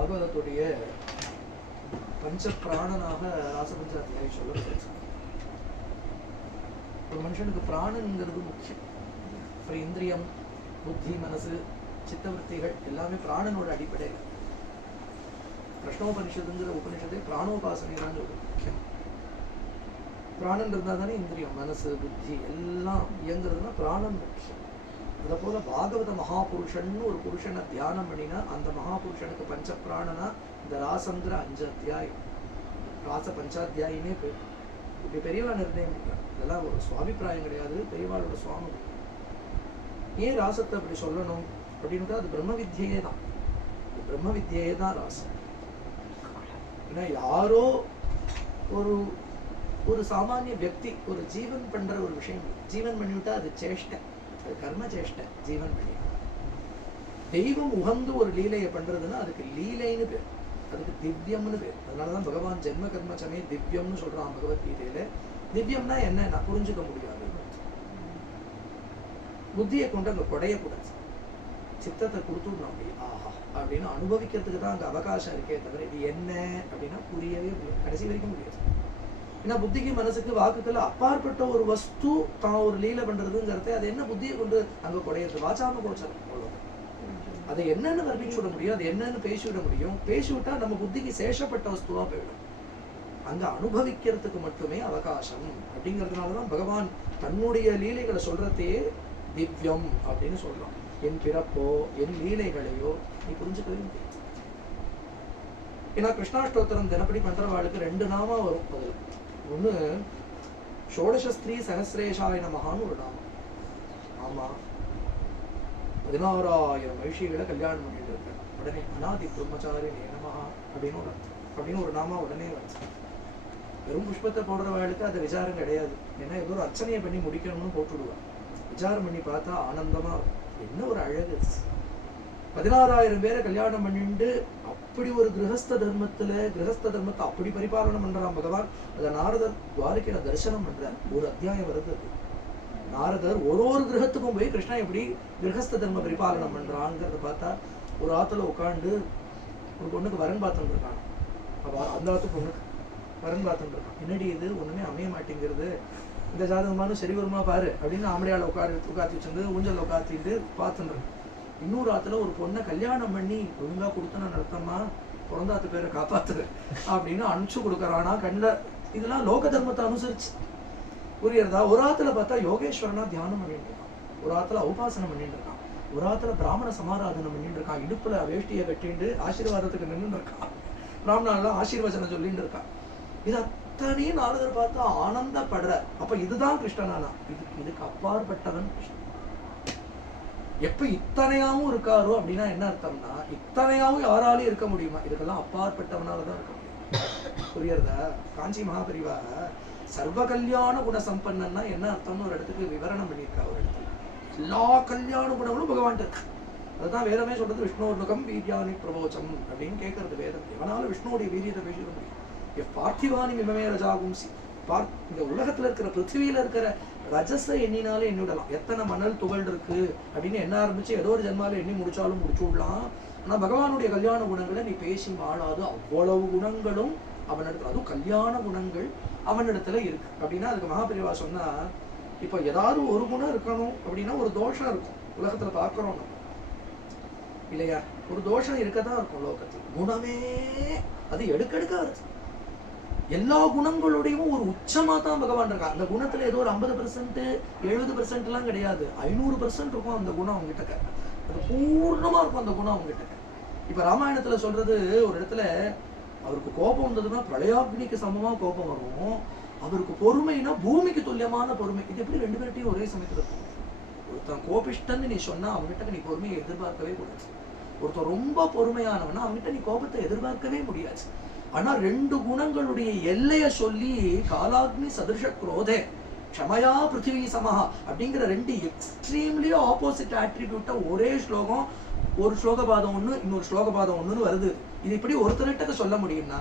பாகவதத்துடைய பஞ்ச பிராணனாக ராசபஞ்சாத்தியாயி சொல்லப்படுது. ஒரு மனுஷனுக்கு பிராணங்கிறது முக்கியம். அப்புறம் இந்திரியம், புத்தி, மனசு, சித்தவൃத்திகள் எல்லாமே பிராணனோட அடிப்படையில். பிரஷ்னோபனிஷத்துங்கிற உபனிஷத்தை பிராணோபாசனை தான் சொல்றது முக்கியம். பிராணன் இருந்தால் தானே இந்திரியம், மனசு, புத்தி எல்லாம் இயங்குறதுன்னா பிராணன் முக்கியம். அதை போல பாகவத மகாபுருஷன்னு ஒரு புருஷனை தியானம் பண்ணினா அந்த மகாபுருஷனுக்கு பஞ்ச பிராணனா இந்த ராசங்கிற 5 அத்தியாயம், ராச பஞ்சாத்தியாயினே பேர். இப்படி பெரியவா நிர்ணயம் பண்ணிட்டாங்க. இதெல்லாம் ஒரு சுவாபிப்பிராயம் கிடையாது, பெரியவாளோட சுவாமி. ஏன் ராசத்தை அப்படி சொல்லணும் அப்படின்ட்டு அது பிரம்ம வித்தியே தான். பிரம்ம வித்தியே தான் ராசம். ஏன்னா யாரோ ஒரு ஒரு சாமானிய வியக்தி ஒரு ஜீவன் பண்ற ஒரு விஷயம், ஜீவன் பண்ணிவிட்டா அது சேஷ்டை, அது கர்ம சேஷ்டை. ஜீவன் பண்ணி தெய்வம் உகந்து ஒரு லீலையை பண்றதுன்னா அதுக்கு லீலைன்னு பேர், அதுக்கு திவ்யம்னு பேர். அதனாலதான் பகவான் ஜென்ம கர்ம சமய திவ்யம்னு சொல்றான் பகவத்கீதையில. திவ்யம்னா என்ன, நான் புரிஞ்சுக்க முடியாது. புத்தியை கொண்டு அங்க குடையக்கூடாது, சித்தத்தை கொடுத்துடணும். அப்படி ஆஹா அப்படின்னு அனுபவிக்கிறதுக்கு தான் அங்க அவகாசம் இருக்கே தவிர இது என்ன அப்படின்னா புரியவே முடியாது, கடைசி வரைக்கும் முடியாது. ஏன்னா புத்திக்கு மனசுக்கு வாக்குகள் அப்பாற்பட்ட ஒரு வஸ்து தான் ஒரு லீலை பண்றதுங்கிறத அது என்ன புத்தியை கொண்டு அங்க குடையிறது, வாச்சாம கோச்சாரம் அவ்வளவு. அதை என்னன்னு வர்ணிச்சு விட முடியும், அது என்னன்னு பேசிவிட முடியும். பேசிவிட்டா நம்ம புத்திக்கு சேஷப்பட்ட வஸ்துவா போயிடும். அங்க அனுபவிக்கிறதுக்கு மட்டுமே அவகாசம். அப்படிங்கிறதுனாலதான் பகவான் தன்னுடைய லீலைகளை சொல்றதையே திவ்யம் அப்படின்னு சொல்றான். என் பிறப்போ என் லீலைகளையோ நீ புரிஞ்சுக்கவே முடியாது. ஏன்னா கிருஷ்ணாஷ்டோத்திரம் தினப்படி பண்றவாளுக்கு 2 நாமா வரும். அதுல ஒண்ணு ஷோடசஸ்திரீ சகசிரேஷாய நமஹான்னு ஒரு நாமம். ஆமா, 16,000 மகிழ்ச்சிகளை கல்யாணம் பண்ணிட்டு இருக்க உடனே அநாதி பிரம்மச்சாரி நமஹா அப்படின்னு ஒரு அர்த்தம், அப்படின்னு ஒரு நாமா உடனே வருது. வெறும் புஷ்பத்தை போடுறவாளுக்கு அது விசாரம் கிடையாது. ஏன்னா ஏதோ ஒரு அர்ச்சனையை பண்ணி முடிக்கணும்னு போட்டுடுவாங்க. விசாரம் பண்ணி பார்த்தா ஆனந்தமா என்ன ஒரு அழகு. 16,000 பேரை கல்யாணம் பண்ணிட்டு அப்படி ஒரு கிரகஸ்த தர்மத்தை அப்படி பரிபாலனம் பண்றான் பகவான். அதை நாரதர் துவாரகையில தரிசனம் பண்றார். ஒரு அத்தியாயம் வருது. நாரதர் ஒரு கிரகத்துக்கும் போய் கிருஷ்ணா எப்படி கிரகஸ்த தர்ம பரிபாலனம் பண்றாங்கிறத பார்த்தா, ஒரு ஆத்துல உட்காந்து ஒரு பொண்ணுக்கு வரன் பார்த்துட்டு இருக்கான். அந்த ஆத்து பொண்ணுக்கு வரன் பார்த்துட்டு இருக்கான். என்னடி இது ஒண்ணுமே அமைய மாட்டேங்கிறது, இந்த ஜாதகமானு சரி வருமா பாரு அப்படின்னு ஆம்படியால உட்காத்தி வச்சிருந்து ஊஞ்சல் உட்காத்திட்டு பார்த்துட்டு. இன்னொரு ஆத்துல ஒரு பொண்ணை கல்யாணம் பண்ணி ஒழுங்கா கொடுத்தனா நடத்தமா, பிறந்தாத்து பேரை காப்பாத்துரு அப்படின்னு அனுப்பிச்சு கொடுக்கறானா கண்ணில். இதெல்லாம் லோக தர்மத்தை அனுசரிச்சு புரியறதா? ஒரு ஆத்துல பார்த்தா யோகேஸ்வரனா தியானம் பண்ணிட்டு இருக்கான், ஒரு ஆத்துல உபாசனம் பண்ணிட்டு இருக்கான், ஒரு ஆத்துல பிராமண சமாராதனம் பண்ணிட்டு இருக்கான், இடுப்புல வேஷ்டியை கட்டிட்டு ஆசீர்வாதத்துக்கு நின்று இருக்கான், பிராமணால ஆசீர்வச்சனம் சொல்லிட்டு இருக்கான். இது அத்தனையும் நாரதர் பார்த்தா ஆனந்தப்படுற. அப்ப இதுதான் கிருஷ்ணனானா? இதுக்கு அப்பாற்பட்டவன் கிருஷ்ணன். எப்ப இத்தனையாவும் இருக்காரோ அப்படின்னா என்ன அர்த்தம்னா, இத்தனையாவும் யாராலையும் இருக்க முடியுமா? இதுக்கெல்லாம் அப்பாற்பட்டவனாலதான் இருக்க முடியும். புரியறதா? காஞ்சி மகாபரிவா சர்வ கல்யாண குண சம்பன்னா என்ன அர்த்தம்னு ஒரு இடத்துக்கு விவரணம் பண்ணியிருக்கா. ஒரு இடத்துல எல்லா கல்யாண குணங்களும் பகவான் இருக்கு. அதுதான் வேதமே சொல்றது, விஷ்ணோர்னுகம் வீரியானி பிரபோச்சம் அப்படின்னு கேட்கறது வேதம். எவனாலும் விஷ்ணுவோடைய வீரியத்தை பேசிட முடியும். பார்த்திவானி மிமமே ரஜாகும்சி, இந்த உலகத்துல இருக்கிற பிருத்திவியில இருக்கிற ரஜஸை எண்ணினாலே எண்ணிவிடலாம். எத்தனை மணல் துகள் இருக்கு அப்படின்னு என்ன ஆரம்பிச்சு ஏதோ ஒரு ஜென்மால எண்ணி முடிச்சாலும் முடிச்சு விடலாம். ஆனா பகவானுடைய கல்யாண குணங்களை நீ பேசி மாளாது. அவ்வளவு குணங்களும் அவனிடத்துல, அதுவும் கல்யாண குணங்கள் அவனிடத்துல இருக்கு. அப்படின்னா அதுக்கு மகாபரிவா சொன்னா, இப்போ ஏதாவது ஒரு குணம் இருக்கணும் அப்படின்னா ஒரு தோஷம் இருக்கும். உலகத்துல பாக்குறோம் நம்ம இல்லையா? ஒரு தோஷம் இருக்கதான் இருக்கும் லோகத்துல. குணமே அது எடுக்கெடுக்க வருது. எல்லா குணங்களுடையும் ஒரு உச்சமா தான் பகவான் இருக்கா. அந்த குணத்துல ஏதோ ஒரு 50%, 70% எல்லாம் கிடையாது, 500% இருக்கும் அந்த குணம் அவங்ககிட்ட. அது பூர்ணமா இருக்கும் அந்த குணம் அவங்ககிட்ட. இப்ப ராமாயணத்துல சொல்றது, ஒரு இடத்துல அவருக்கு கோபம் வந்ததுன்னா பிரளயாக்னிக்கு சமமா கோபம் வரும். அவருக்கு பொறுமைனா பூமிக்கு துல்லியமான பொறுமை. இது எப்படி 2 பேர்ட்டையும் ஒரே சமயத்துல இருக்கும்? ஒருத்தன் கோபிஷ்டன்னு நீ சொன்னா அவங்ககிட்ட நீ பொறுமையை எதிர்பார்க்கவே கூடாது. ஒருத்தர் ரொம்ப பொறுமையானவனா அவங்ககிட்ட நீ கோபத்தை எதிர்பார்க்கவே முடியாது. ஆனா 2 குணங்களுடைய எல்லைய சொல்லி, காலாக்னி சதிருஷ குரோதே க்ஷமயா பிருத்திவி சமஹா அப்படிங்கிற 2 எக்ஸ்ட்ரீம்லி ஆப்போசிட் ஆட்ரிபியூட்டா ஒரே ஸ்லோகம், ஒரு ஸ்லோகபாதம் ஒண்ணு இன்னொரு ஸ்லோகபாதம் ஒண்ணுன்னு வருது. இது இப்படி ஒருத்தர்கிட்ட சொல்ல முடியும்னா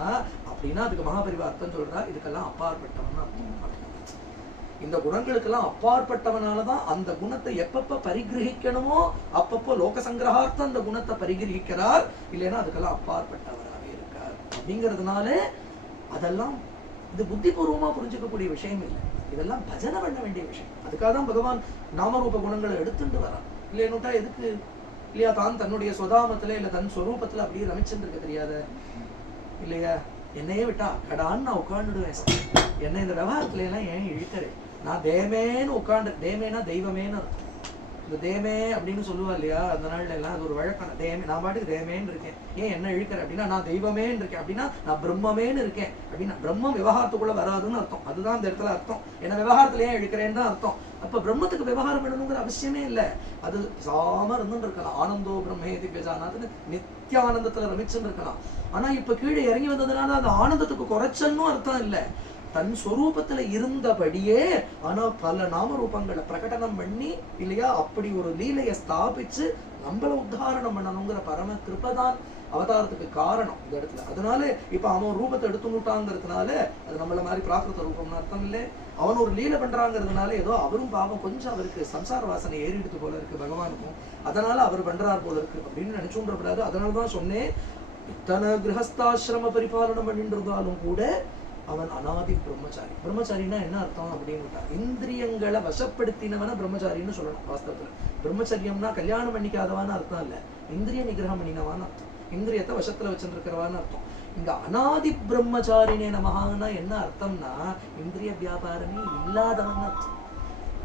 அப்படின்னா அதுக்கு மகாபரிவா அர்த்தம் சொல்றா, இதுக்கெல்லாம் அப்பாற்பட்டவன் அர்த்தம். இந்த குணங்களுக்கெல்லாம் அப்பாற்பட்டவனாலதான் அந்த குணத்தை எப்பப்ப பரிகிரகிக்கணுமோ அப்பப்போ லோக சங்கிரகார்த்தம் அந்த குணத்தை பரிகிரகிக்கிறார், இல்லைன்னா அதுக்கெல்லாம் அப்பாற்பட்டவராகவே இருக்கார். அப்படிங்கிறதுனால அதெல்லாம் இது புத்திபூர்வமா புரிஞ்சுக்கக்கூடிய விஷயம் இல்லை, இதெல்லாம் பஜனை பண்ண வேண்டிய விஷயம். அதுக்காக தான் பகவான் நாமரூப குணங்களை எடுத்துட்டு வரான். இல்லைன்னுட்டா எதுக்கு இல்லையா? தான் தன்னுடைய சுதாமத்துல இல்ல தன் ஸ்வரூபத்துல அப்படியே ரமிச்சுட்டு இருக்க தெரியாத இல்லையா? என்னையே விட்டா கடான்னு நான் உட்காந்துடுவேன். என்னை இந்த விவகாரத்துல எல்லாம் ஏன் இழுக்கிறேன்? நான் தேமேன்னு உட்காந்து, தேமேனா தெய்வமேன்னு அர்த்தம். இந்த தேமே அப்படின்னு சொல்லுவா இல்லையா அந்த நாள்ல எல்லாம், அது ஒரு வழக்கம். தேமே, நான் பாட்டுக்கு தேமேன்னு இருக்கேன், ஏன் என்ன இழுக்கிற அப்படின்னா நான் தெய்வமேன்னு இருக்கேன், அப்படின்னா நான் பிரம்மமேன்னு இருக்கேன் அப்படின்னா பிரம்மம் விவகாரத்துக்குள்ள வராதுன்னு அர்த்தம். அதுதான் இந்த இடத்துல அர்த்தம். ஏன்னா விவகாரத்துல ஏன் இழுக்கிறேன்னு தான் அர்த்தம். அப்ப பிரம்மத்துக்கு விவகாரம் பண்ணணுங்கிற அவசியமே இல்லை, அது சாம இருந்துன்னு இருக்கலாம். ஆனந்தோ பிரம்மே திவ்யஜானாதுன்னு நித்திய ஆனந்தத்துல ரமிச்சுன்னு இருக்கலாம். ஆனா இப்ப கீழே இறங்கி வந்ததுனால அந்த ஆனந்தத்துக்கு குறைச்சல்னு அர்த்தம் இல்லை, தன் ஸ்வரூபத்துல இருந்தபடியே ஆனா பல நாமரூபங்களை பிரகடனம் பண்ணி இல்லையா அப்படி ஒரு லீலையை ஸ்தாபிச்சு நம்மள உத்தாரணம் பண்ணணுங்கிற பரம கிருபதான் அவதாரத்துக்கு காரணம் இந்த இடத்துல. அதனால இப்ப அவன் ரூபத்தை எடுத்துட்டாங்கிறதுனால அது நம்மள மாதிரி பிராகிருத ரூபம்னு அர்த்தம் இல்லை. அவன் ஒரு லீலை பண்றாங்கிறதுனால ஏதோ அவரும் பாவம் கொஞ்சம் அவருக்கு சம்சார வாசனை ஏறிடுத்து போல இருக்கு பகவானுக்கும், அதனால அவர் பண்றார் போல இருக்கு அப்படின்னு நினைச்சுன்றப்படாது. அதனாலதான் சொன்னேன், இத்தனை கிரகஸ்தாசிரம பரிபாலனம் பண்ணிட்டு இருந்தாலும் கூட அவன் அநாதி பிரம்மச்சாரி. பிரம்மச்சாரின்னா என்ன அர்த்தம் அப்படின்னு, இந்திரியங்களை வசப்படுத்தினவன பிரம்மச்சாரின்னு சொல்லணும். வாஸ்தவத்துல பிரம்மச்சரியம்னா கல்யாணம் பண்ணிக்காதவான்னு அர்த்தம் இல்ல, இந்திரிய நிகிரகம் பண்ணினவான்னு அர்த்தம், இந்திரியத்தை வசத்துல வச்சுருக்கிறவான்னு அர்த்தம். இங்க அநாதி பிரம்மச்சாரினே நமஹான்னா என்ன அர்த்தம்னா இந்திரிய வியாபாரமே இல்லாதவன் அர்த்தம்.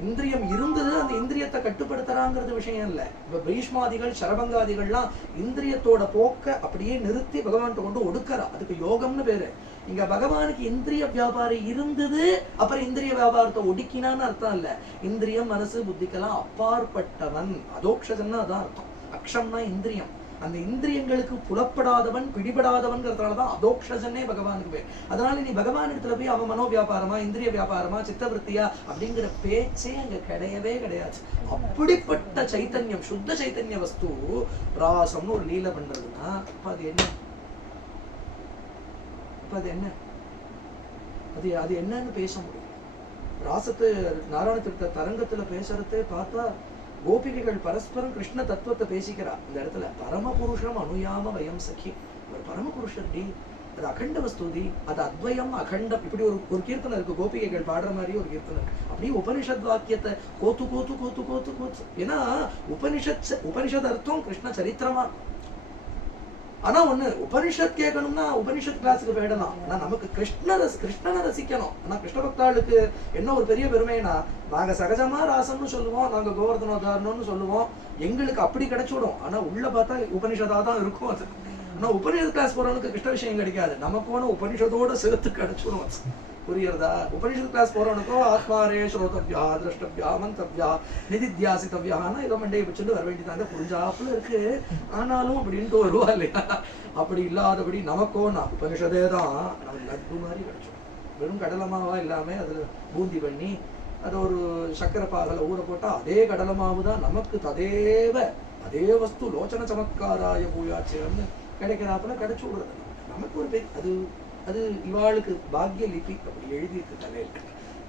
இந்திரியம் இருந்தது, அந்த இந்திரியத்தை கட்டுப்படுத்துறாங்கிறது விஷயம் இல்லை. இப்ப பீஷ்மாதிகள் சரபங்காதிகள்லாம் இந்திரியத்தோட போக்க அப்படியே நிறுத்தி பகவான்கிட்ட கொண்டு ஒடுக்கறா, அதுக்கு யோகம்னு பேரு. இங்க பகவானுக்கு இந்திரிய வியாபாரம் இருந்தது, அப்புறம் இந்திரிய வியாபாரத்தை ஒடுக்கினான்னு அர்த்தம் இல்ல. இந்திரியம் மனசு புத்திக்கெல்லாம் அப்பாற்பட்டவன், அதோக்ஷன்னா அதான் அர்த்தம். அக்ஷம்னா இந்திரியம், அந்த இந்திரியங்களுக்கு புலப்படாதவன் பிடிபடாதவன்கிறதுனாலதான் அதோக்ஷன்னே பகவானுக்கு பேர். அதனால நீ பகவான் இடத்துல போய் அவன் மனோ வியாபாரமா இந்திரிய வியாபாரமா சித்தவருத்தியா அப்படிங்கிற பேச்சே அங்க கிடையவே கிடையாது. அப்படிப்பட்ட சைத்தன்யம், சுத்த சைத்தன்ய வஸ்து ராசம்னு ஒரு லீலை பண்றதுன்னா அப்ப அது என்ன, அது என்ன, அது என்னன்னு பேச முடியும்? ராசத்து நாராயண தீர்த்த தரங்கத்துல பேசுறதே பார்த்தா கோபிகைகள் பரஸ்பரம் கிருஷ்ண தத்துவத்தை பேசிக்கிறா. இந்த இடத்துல பரமபுருஷம் அனுயாம வயம் சഖி, ஒரு பரமபுருஷர் டி, அது அகண்ட வஸ்துதி, அது அத்வயம் அகண்டம். இப்படி ஒரு கீர்த்தனை இருக்கு, கோபிகைகள் பாடுற மாதிரி ஒரு கீர்த்தனை இருக்கு. அப்படியே உபனிஷத் வாக்கியத்தை கோத்து கோத்து கோத்து கோத்து கோத்து, ஏன்னா உபனிஷத் அர்த்தம் கிருஷ்ண சரித்திரமா. ஆனா ஒண்ணு, உபனிஷத் கேட்கணும்னா உபனிஷத் கிளாஸுக்கு போயிடலாம். ஆனா நமக்கு கிருஷ்ணனை ரசிக்கணும். ஆனா கிருஷ்ண பக்தாளுக்கு என்ன ஒரு பெரிய பெருமைனா, நாங்க சகஜமா ராசம்னு சொல்லுவோம், நாங்க கோவர்தனோதாரணம்னு சொல்லுவோம், எங்களுக்கு அப்படி கிடைச்சுடும். ஆனா உள்ள பார்த்தா உபனிஷதா தான் இருக்கும் அது. ஆனா உபனிஷத் கிளாஸ் போறவனுக்கு கிருஷ்ண விஷயம் கிடைக்காது, நமக்கு வேணும் உபனிஷத்தோட சேர்த்து கிடைச்சுடும். புரியுறதா? உபனிஷத் கிளாஸ் போறவனுக்கோ ஆத்மாரே ஸ்ரோதவ்யா திரஷ்டவ்யா மந்தவ்யா நிதித்தியாசித்தவ்யான்னா இதை மண்டையை வச்சுட்டு வர வேண்டியதாங்க, புரிஞ்சாப்புல இருக்கு. ஆனாலும் அப்படின்ட்டு வருவா இல்லையா? அப்படி இல்லாதபடி நமக்கோ நான் உபனிஷதே தான் நமக்கு லட்டு மாதிரி கிடைச்சோம். வெறும் கடலமாவா இல்லாம அதுல பூந்தி பண்ணி அது ஒரு சக்கரை பாகல ஊற போட்டா அதே கடலமாவு தான் நமக்கு ததேவ அதே வஸ்து லோச்சன சமத்காராய பூயாச்சிரம்னு கிடைக்கிறாப்புல கிடைச்சு விடுறது நமக்கு ஒரு பெரிய அது. அது இவாளுக்கு பாக்ய லிபி அப்படி எழுதியிருக்கு தலையில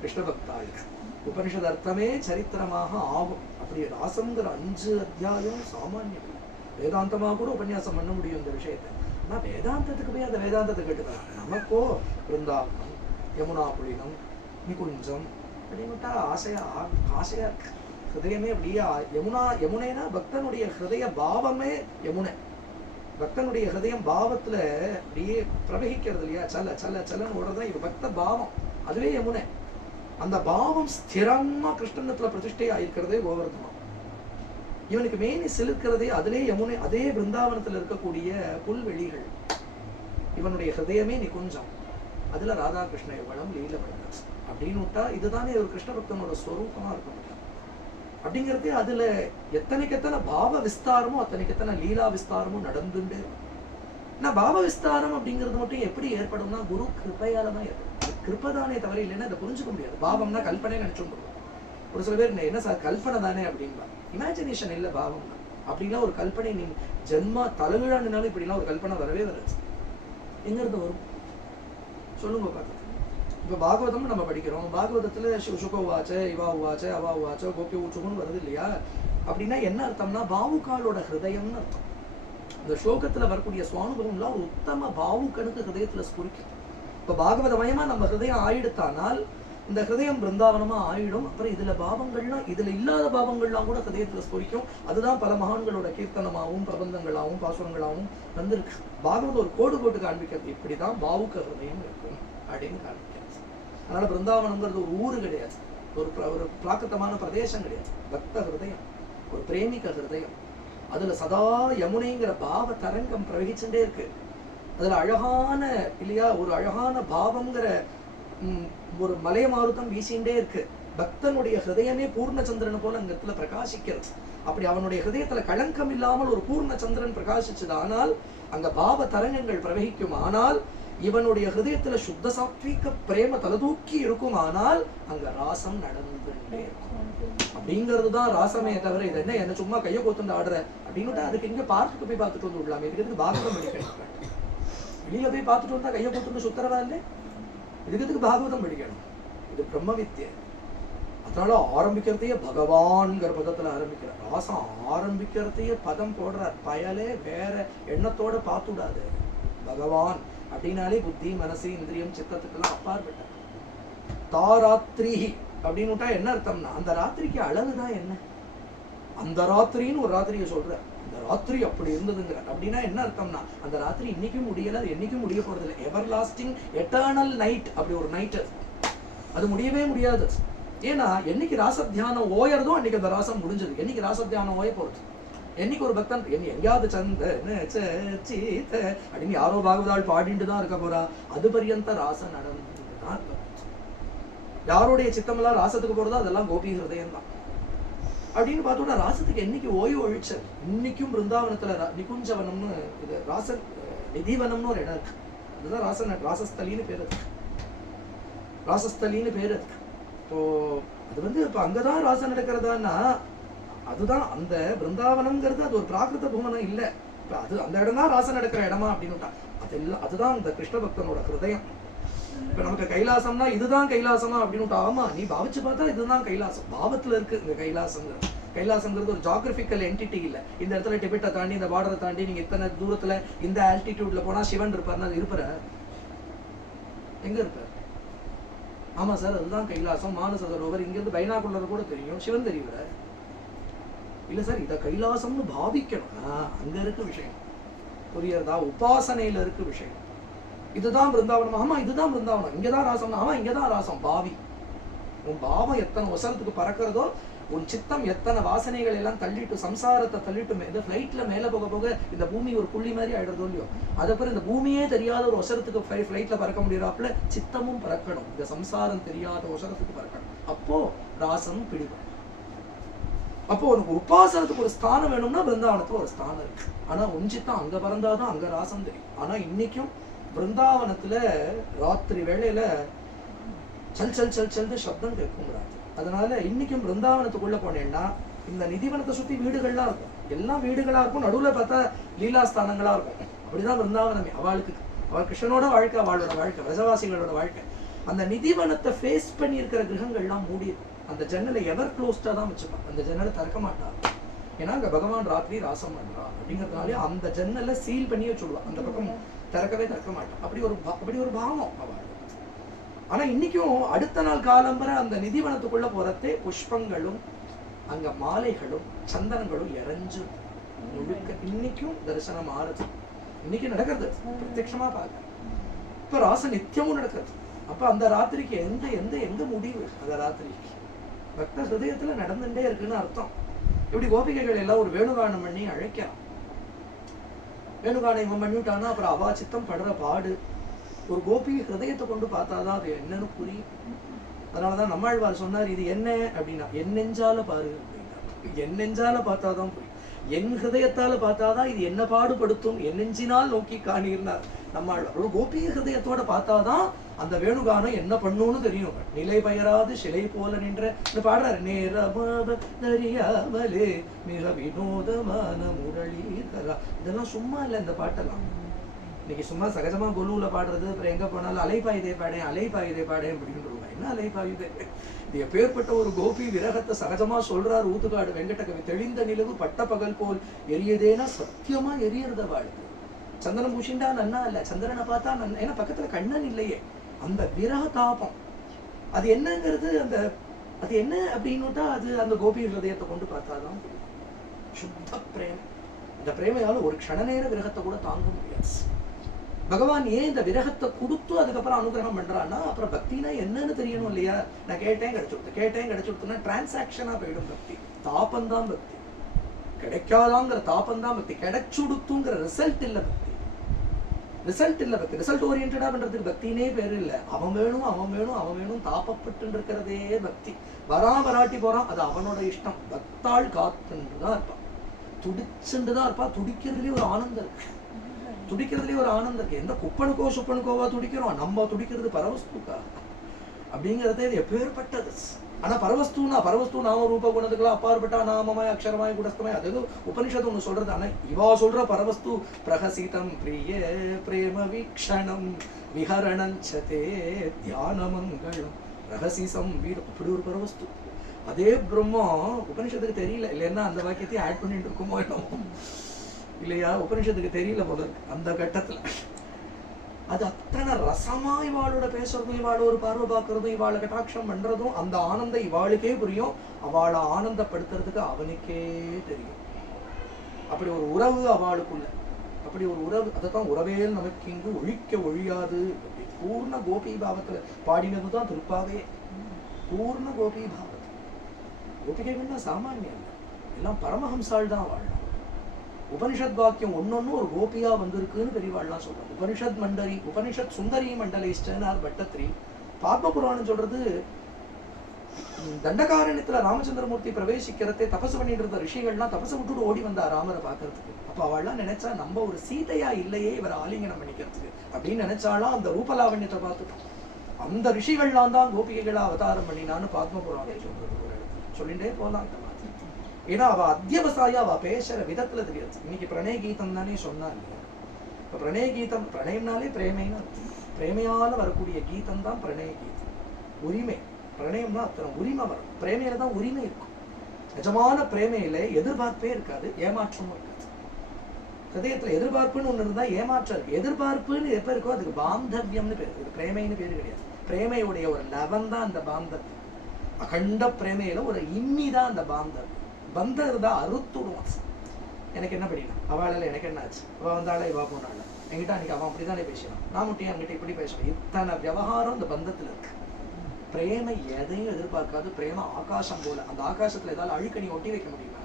கிருஷ்ண பக்தாளுக்கு. உபனிஷத் அர்த்தமே சரித்திரமாக ஆகும். அப்படி ராசங்கிற 5 அத்தியாயம் சாமானியம். வேதாந்தமா கூட உபன்யாசம் பண்ண முடியும் இந்த விஷயத்தை. ஆனா வேதாந்தத்துக்கு போய் அந்த வேதாந்தத்தை கேட்டுக்கலாம். நமக்கோ பிருந்தாவனம், யமுனா புலினம், நிகுஞ்சம் அப்படின்னுட்டா ஆசையா இருக்கு. ஹிருதயமே அப்படியே யமுனேனா பக்தனுடைய ஹிருதய பாவமே யமுனை. பக்தனுடைய ஹிருதயம் பாவத்துல அப்படியே பிரவகிக்கிறது இல்லையா, சல சல சலன்னு ஓடுறதுதான் இவ பக்த பாவம், அதுவே யமுனை. அந்த பாவம் ஸ்திரமா கிருஷ்ணத்துல பிரதிஷ்டையா இருக்கிறதே கோவர்தனம். இவனுக்கு மேனி செலுக்கிறதே அதிலே யமுனை, அதே பிருந்தாவனத்துல இருக்கக்கூடிய புல்வெளிகள். இவனுடைய ஹிருதயமே நிகுஞ்சம், அதுல ராதாகிருஷ்ண யுகலம் லீல பண்றது அப்படின்னு விட்டா இதுதானே ஒரு கிருஷ்ண பக்தனோட ஸ்வரூபமா இருக்க முடியும். அப்படிங்கிறது அதுல எத்தனைக்கு பாவ விஸ்தாரமோ அத்தனைக்கு லீலா விஸ்தாரமும் நடந்துட்டே இருக்கும். நான் பாவ விஸ்தாரம் அப்படிங்கிறது மட்டும் எப்படி ஏற்படும்னா குரு கிருப்பையால தான் ஏற்படும். கிருப்பதானே தவிர இல்லைன்னா அதை புரிஞ்சுக்க முடியாது. பாவம்னா கல்பனை நினைச்சுட்டு ஒரு சில பேர் என்ன சார் கல்பனை தானே அப்படின்பா. இமேஜினேஷன் இல்லை பாவம் அப்படின்னா ஒரு கல்பனை. நீ ஜென்மா தலைவிழான்னாலும் இப்படிலாம் ஒரு கல்பனை வரவே வராது. எங்க இருந்து வரும் சொல்லுங்க பார்த்து. இப்போ பாகவதம் நம்ம படிக்கிறோம், பாகவதத்துல சுக உவாச்ச இவா உவாச்ச அவா உவாச்ச கோபி ஊற்றுன்னு வருது இல்லையா? அப்படின்னா என்ன அர்த்தம்னா பாவுகாலோட ஹிருதயம்னு அர்த்தம். இந்த ஸ்லோகத்துல வரக்கூடிய சுவானுபவம்லாம் ஒரு உத்தம பாவுக்கனுக்கு ஹிருதயத்துல ஸ்புரிக்கும். இப்போ பாகவதமயமா நம்ம ஹிருதயம் ஆயிடுத்தானால் இந்த ஹிருதயம் பிருந்தாவனமா ஆயிடும். அப்புறம் இதுல பாவங்கள்லாம், இதுல இல்லாத பாவங்கள்லாம் கூட ஹிருதயத்துல ஸ்புரிக்கும். அதுதான் பல மகான்களோட கீர்த்தனமாகவும் பிரபந்தங்களாகவும் பாசுரங்களாகவும் வந்திருக்கு. பாகவத ஒரு கோடு போட்டு காண்பிக்கிறது, இப்படிதான் பாவுக்க ஹிருதயம் இருக்கும் அப்படின்னு காண்பிக்கிறது. அதனால பிருந்தாவனம்ங்கிறது ஒரு ஊரு கிடையாது, ஒரு பிராகிருத்தமான பிரதேசம் கிடையாது. பக்த ஹிருதயம், ஒரு பிரேமிக ஹிருதயம். அதுல சதா யமுனைங்கிற பாவ தரங்கம் பிரவகிச்சுட்டே இருக்கு. அதுல அழகான இல்லையா ஒரு அழகான பாவம்ங்கிற ஒரு மலைய மாருத்தம் வீசிண்டே இருக்கு. பக்தனுடைய ஹிருதயமே பூர்ணச்சந்திரன் போல அந்த இடத்துல பிரகாசிக்கிறது. அப்படி அவனுடைய ஹிருதயத்துல களங்கம் இல்லாமல் ஒரு பூர்ணச்சந்திரன் பிரகாசிச்சது ஆனால் அங்க பாவ தரங்கங்கள் பிரவகிக்கும். ஆனால் இவனுடைய ஹிருதயத்துல சுத்த சாத்வீக பிரேம தலதூக்கி இருக்கும். ஆனால் அங்க ராசம் நடந்துட்டே இருக்கும். அப்படிங்கிறதுதான் ராசமே தவிர இது என்ன சும்மா கையை கோத்துண்டு ஆடுற அப்படின்னுட்டு அதுக்கு எங்க பார்த்துக்கு போய் பார்த்துட்டு வந்து விடலாம். இதுக்கு பாகவதம் படிக்கணும். வெளியில போய் பார்த்துட்டு வந்தா கையை கோத்துண்டு சுத்தரவா இல்லை. இதுக்கு பாகவதம் படிக்கணும். இது பிரம்ம வித்யை. அதனால ஆரம்பிக்கிறதையே பகவான்கிற பதத்துல ஆரம்பிக்கிறார். ராசம் ஆரம்பிக்கிறதையே பதம் போடுறார். பயலே வேற எண்ணத்தோட பார்த்து விடாது. பகவான் அப்படின்னாலே புத்தி மனசு இந்திரியம் சித்தத்துக்கெல்லாம் அப்பாற்பட்ட. தாராத்திரி அப்படின்னுட்டா என்ன அர்த்தம்னா அந்த ராத்திரிக்கு அளவுதான் என்ன. அந்த ராத்திரின்னு ஒரு ராத்திரியை சொல்ற, அந்த ராத்திரி அப்படி இருந்ததுங்கிற. அப்படின்னா என்ன அர்த்தம்னா அந்த ராத்திரி இன்னைக்கும் முடியல, அது என்னைக்கும் முடிய போறது இல்லை. எவர் லாஸ்டிங் எட்டர்னல் நைட். அப்படி ஒரு நைட் அது முடியவே முடியாது. ஏன்னா என்னைக்கு ராசத்தியானம் ஓயறதோ அன்னைக்கு அந்த ராசம் முடிஞ்சது. என்னைக்கு ராசத்தியானம் ஓய போறது, என்னைக்கு ஒரு பக்தன் எங்கேயாவது சந்த அப்படின்னு யாரோ பாகவதாள் பாடிட்டு தான் இருக்க போறா, அது பரியந்த ராசம் நடந்துதான். யாருடைய சித்தமெல்லாம் ராசத்துக்கு போறதோ அதெல்லாம் கோபி ஹிருதயம் தான் அப்படின்னு பார்த்தோம்னா ராசத்துக்கு என்னைக்கு ஓய்வு ஒழிச்சது. இன்னைக்கும் பிருந்தாவனத்துல நிகுஞ்சவனம்னு இது ராச நிதிவனம்னு ஒரு இடம் இருக்கு. அதுதான் ராசஸ்தலின்னு பேர் இருக்கு. ராசஸ்தலின்னு பேர் இருக்கு. இப்போ அது இப்ப அங்கதான் ராசம் நடக்கிறதான்னா அதுதான் அந்த பிருந்தாவனம்ங்கிறது அது ஒரு பிராகிருத பூமனம் இல்லை. இப்ப அது அந்த இடம் தான் ராசம் நடக்கிற இடமா அப்படின்னு அதுதான் அந்த கிருஷ்ண பக்தனோட ஹிருதயம். இப்ப நமக்கு கைலாசம்னா இதுதான் கைலாசமா அப்படின்னு ஆமா நீ பாவிச்சு பார்த்தா இதுதான் கைலாசம். பாவத்துல இருக்கு இந்த கைலாசங்கிறது. கைலாசங்கிறது ஒரு ஜியோகிராபிக்கல் என்டிட்டி இல்ல. இந்த இடத்துல டிபெட்டை தாண்டி இந்த பார்டரை தாண்டி நீங்க இத்தனை தூரத்துல இந்த ஆல்டிடியூட்ல போனா சிவன் இருப்பாருன்னா அது இருப்பார எங்க இருப்பார்? ஆமா சார் அதுதான் கைலாசம். மானச சரோவர் இங்க இருந்து பைனாகுள்ளர் கூட தெரியும், சிவன் தெரியுற இல்ல சார். இத கைலாசம்னு பாவிக்கணும். அங்க இருக்கு விஷயம், புரியறதா? உபாசனையில இருக்கு விஷயம். இதுதான் பிருந்தாவனம். ஆமா இதுதான் பிருந்தாவனம். இங்கதான் ராசம். ஆமா இங்கதான் ராசம். பாவி உன் பாவம் எத்தனை வசரத்துக்கு பறக்கிறதோ, உன் சித்தம் எத்தனை வாசனைகள் எல்லாம் தள்ளிட்டு சம்சாரத்தை தள்ளிட்டு இந்த ஃபிளைட்ல மேல போக போக இந்த பூமி ஒரு புள்ளி மாதிரி ஆயிடுறதோ இல்லையோ, அதுக்கப்புறம் இந்த பூமியே தெரியாத ஒரு வசரத்துக்கு ஃபிளைட்ல பறக்க முடியறாப்புல சித்தமும் பறக்கணும். இந்த சம்சாரம் தெரியாத வசரத்துக்கு பறக்கணும். அப்போ ராசம் பிடிக்கும். அப்போ உனக்கு உபாசனத்துக்கு ஒரு ஸ்தானம் வேணும்னா பிருந்தாவனத்துக்கு ஒரு ஸ்தானம் இருக்கு. ஆனா உன் சித்தம் அங்க பறந்தாதான் அங்க ராசம் தெரியும். ஆனா இன்னைக்கும் பிருந்தாவனத்துல ராத்திரி வேளையில சல் சல் சல் சல்னு சப்தம் கேட்குங்கிறாங்க. அதனால இன்னைக்கும் பிருந்தாவனத்துக்குள்ள போனேன்னா இந்த நிதிவனத்தை சுத்தி வீடுகள்லாம் இருக்கும். எல்லாம் வீடுகளா இருக்கும், நடுவுல பார்த்தா லீலாஸ்தானங்களா இருக்கும். அப்படிதான் பிருந்தாவனமே. அவளுக்கு அவள் கிருஷ்ணனோட வாழ்க்கை, அவளோட வாழ்க்கை, பிரஜவாசிகளோட வாழ்க்கை. அந்த நிதிவனத்தை ஃபேஸ் பண்ணி இருக்கிற கிரகங்கள்லாம் மூடி இருக்கும். அந்த ஜன்னலை எவர் க்ளோஸ்டா தான் வச்சுப்பான். அந்த ஜன்னலை திறக்க மாட்டான். ஏன்னா அங்க பகவான் ராத்திரி ராசம் பண்றா அப்படிங்கிறதுனாலே அந்த ஜன்னலை சீல் பண்ணி வச்சுடுவான். அந்த பக்கம் திறக்க மாட்டான். அப்படி ஒரு பாவம் அவள். ஆனா இன்னைக்கும் அடுத்த நாள் காலம்பரை அந்த நிதிவனத்துக்குள்ள போறதே புஷ்பங்களும் அங்க மாலைகளும் சந்தனங்களும் இறைஞ்சு முழுக்க இன்னைக்கும் தரிசனம் ஆறுது. இன்னைக்கு நடக்கிறது பிரத்யட்சமா பார்க்க. இப்ப ராச நித்தியமும் நடக்கிறது. அப்ப அந்த ராத்திரிக்கு எங்க முடிவு? அந்த ராத்திரிக்கு பக்த ஹிருதயத்துல நடந்துட்டே இருக்குன்னு அர்த்தம். இப்படி கோபிகைகள் எல்லாம் ஒரு வேணுகானம் பண்ணி அழைக்கலாம். வேணுகானம் இவன் பண்ணிவிட்டானா அப்புறம் அவா சித்தம் படுற பாடு. ஒரு கோபி ஹிருதயத்தை கொண்டு பார்த்தாதான் அது என்னன்னு புரியும். அதனாலதான் நம்மாழ்வார் சொன்னார், இது என்ன அப்படின்னா என் நெஞ்சால பாரு அப்படின்னா. என் நெஞ்சால பார்த்தாதான் புரியும். என் ஹிருதயத்தால பார்த்தாதான் இது என்ன பாடுபடுத்தும், என் நெஞ்சினால் நோக்கி காணினார் நம்மாழ்வார். ஒரு கோபி ஹிருதயத்தோட பார்த்தாதான் அந்த வேணுகானம் என்ன பண்ணுன்னு தெரியும். நிலை பெயராது சிலை போல நின்ற பாடுறாரு. நேரமாவலே மிக வினோதமான முரளிதரா. இதெல்லாம் சும்மா இல்லை. இந்த பாட்டெல்லாம் இன்னைக்கு சும்மா சகஜமா கொலுவுல பாடுறது, அப்புறம் எங்க போனாலும் அலைப்பாயுதே பாடேன் அலைப்பாயுதே பாடேன் அப்படின்னு என்ன அலைப்பாயுதே. இது எப்பேற்பட்ட ஒரு கோபி விரகத்தை சகஜமா சொல்றாரு ஊத்துக்காடு வெங்கடகவி. தெளிந்த நிலவு பட்ட பகல் போல் எரியதேனா சத்தியமா எரியறத வாழ்க்கை. சந்தனம் பூசிண்டா நன்னா இல்ல, சந்திரனை பார்த்தா நன்னா, ஏன்னா பக்கத்துல கண்ணன் இல்லையே. அந்த விரக தாபம் அது என்னங்கிறது, அந்த அது என்ன அப்படின்னுட்டா அது அந்த கோபி ஹிருதயத்தை கொண்டு பார்த்தாதான் சுத்த பிரேம. இந்த பிரேமையால ஒரு க்ஷண நேர விரகத்தை கூட தாங்க முடியாது. பகவான் ஏன் இந்த விரகத்தை கொடுத்து அதுக்கப்புறம் அனுகிரகம் பண்றான்னா, அப்புறம் பக்தினா என்னன்னு தெரியணும் இல்லையா. நான் கேட்டேன் கிடைச்சுடுத்துனா டிரான்சாக்ஷனா போயிடும் பக்தி. தாப்பந்தான் பக்தி, கிடைக்காதாங்கிற தாப்பந்தான் பக்தி. கிடைச்சுடுத்துங்கிற ரிசல்ட் இல்ல பக்தி, ரிசல்ட் இல்ல பக்தி. ரிசல்ட் ஓரியன்டா பண்றதுக்கு பக்தினே பேரு இல்ல. அவன் வேணும் அவன் வேணும் அவன் வேணும் தாப்பப்பட்டு இருக்கிறதே பக்தி. வராட்டி போறான், அது அவனோட இஷ்டம். பக்தாள் காத்துதான் இருப்பான், துடிச்சுட்டுதான் இருப்பா. துடிக்கிறதுலயே ஒரு ஆனந்தம் இருக்கு, துடிக்கிறதுலயே ஒரு ஆனந்தம் இருக்கு. எந்த குப்பனுக்கோ சுப்பனுக்கோவா துடிக்கிறோம், நம்ம துடிக்கிறது பரவஸ்துக்கா அப்படிங்கிறதே எப்பேற்பட்டது. ஆனா பரவஸ்து நாம ரூப குணத்துக்கெல்லாம் அப்பாற்பட்டா நாமமாய் அக்ஷரமாய் குடஸ்தமாய் அது உபனிஷத்து ஒண்ணு சொல்றது. ஆனா இவா சொல்ற பரவஸ்து பிரகசிதம் பிரிய பிரேம வீக்ஷணம் விஹரணஞ்சதே தியானமங்களம் ரகசிசம் வீர, அப்படி ஒரு பரவஸ்து. அதே பிரம்மம் உபனிஷத்துக்கு தெரியல இல்லைன்னா அந்த வாக்கியத்தையும் ஆட் பண்ணிட்டு இருக்குமோ என்னமோ இல்லையா. உபனிஷத்துக்கு தெரியல போல அந்த கட்டத்துல. அது அத்தனை ரசமா இவாளோட பேசுறதும், இவாளோட ஒரு பார்வை பார்க்கறதும், இவாளை கட்டாட்சம் பண்றதும், அந்த ஆனந்தம் இவாளுக்கே புரியும். அவளை ஆனந்தப்படுத்துறதுக்கு அவனுக்கே தெரியும். அப்படி ஒரு உறவு அவளுக்குள்ள, அப்படி ஒரு உறவு. அதைத்தான் உறவேல் நமக்கு இங்கு ஒழிக்க ஒழியாது. பூர்ண கோபி பாவத்துல பாடினதுதான் திருப்பாவே. பூர்ண கோபி பாவத்துல கோபிகைகள்னா சாமானியம் இல்லை, எல்லாம் பரமஹம்சாள் தான் வாழலாம். உபனிஷத் வாக்கியம் ஒன்னொன்னு ஒரு கோபியா வந்திருக்குன்னு பெரியவாள்லாம் சொல்றாங்க. உபனிஷத் மண்டரி உபனிஷத் சுந்தரி மண்டலிஸ்டனார் பட்டத்ரி. பாத்ம புராணம் சொல்றது தண்டகாரண்யத்துல ராமச்சந்திரமூர்த்தி பிரவேசிக்கிறதே தபசு பண்ணிட்டு இருந்த ரிஷிகள்லாம் தபசு விட்டுட்டு ஓடி வந்தா ராமரை பாக்குறதுக்கு. அப்ப அவள்லாம் நினைச்சா நம்ம ஒரு சீதையா இல்லையே இவரை ஆலிங்கனம் பண்ணிக்கிறதுக்கு அப்படின்னு நினைச்சாலாம். அந்த ரூபலாவண்யத்தை பார்த்துட்டோம். அந்த ரிஷிகள்லாம் தான் கோபிகைகளா அவதாரம் பண்ணினான்னு பாத்ம புராணம் சொல்றது. ஒரு இடத்துல சொல்லிட்டே போலாம் அந்த மாதிரி. ஏன்னா அவ அத்தியவசாயா அவ பேசுற விதத்துல தெரியாது. இன்னைக்கு பிரணய கீதம் தானே சொன்னா இல்லையா. இப்ப பிரணய கீதம், பிரணயம்னாலே பிரேமைன்னு, பிரேமையால வரக்கூடிய கீதம் தான் பிரணய கீதம். உரிமை, பிரணயம்னா அத்தனை உரிமை வரும். பிரேமையில தான் உரிமை இருக்கும். நிஜமான பிரேமையில எதிர்பார்ப்பே இருக்காது, ஏமாற்றமும் இருக்காது. ஹதயத்துல எதிர்பார்ப்புன்னு ஒண்ணு இருந்தா ஏமாற்றம் இருக்கு. எதிர்பார்ப்புன்னு எப்ப இருக்கோ அதுக்கு பாந்தவியம்னு பேரு, இது பிரேமைன்னு பேரு கிடையாது. பிரேமையுடைய ஒரு லவன் தான் அந்த பாந்தவியம். அகண்ட பிரேமையில ஒரு இன்னிதான் அந்த பாந்தவியம். பந்தம் இருந்தா அறுத்துடுவான். எனக்கு என்ன பண்ணிடலாம், அவளால எனக்கு என்ன ஆச்சு, அவ வந்தால இவா போனால என்கிட்ட அன்னைக்கு அவன் அப்படித்தானே பேசினான், நான் மட்டும் என்கிட்ட இப்படி பேசுறேன். இத்தனை விவகாரம் இந்த பந்தத்துல இருக்கு. பிரேமை எதையும் எதிர்பார்க்காது. பிரேம ஆகாசம் போல. அந்த ஆகாசத்துல ஏதாவது அழுக்கணி ஒட்டி வைக்க முடியுமா?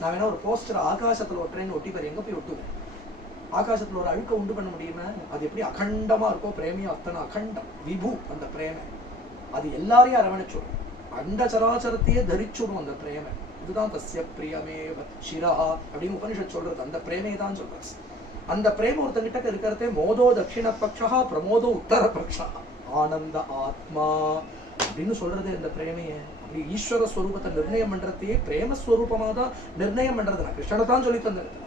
நான் வேணா ஒரு போஸ்டர் ஆகாசத்துல ஒட்டுறேன்னு ஒட்டி பாரு, எங்க போய் ஒட்டுவேன்? ஆகாசத்துல ஒரு அழுக்க உண்டு பண்ண முடியுமா? அது எப்படி அகண்டமா இருக்கோ பிரேமையும் அத்தனை அகண்டம் விபு அந்த பிரேமை. அது எல்லாரையும் அரவணைச்சுடும், அண்ட சராச்சரத்தையே தரிச்சுடும் அந்த பிரேமை. இதுதான் தஸ்ய பிரியமேவ சிரா அப்படின்னு உபனிஷத் சொல்றது. அந்த பிரேமையை தான் சொல்றது. அந்த பிரேம ஒருத்தங்கிட்ட இருக்கிறதே மோதோ தட்சிண பக்ஷா பிரமோதோ உத்தர பக்ஷா ஆனந்த ஆத்மா அப்படின்னு சொல்றது. இந்த பிரேமைய அப்படி ஈஸ்வர ஸ்வரூபத்தை நிர்ணயம் பண்றதையே பிரேமஸ்வரூபமா தான் நிர்ணயம் பண்றது. நான் கிருஷ்ணனை தான் சொல்லி தந்த இடத்துல,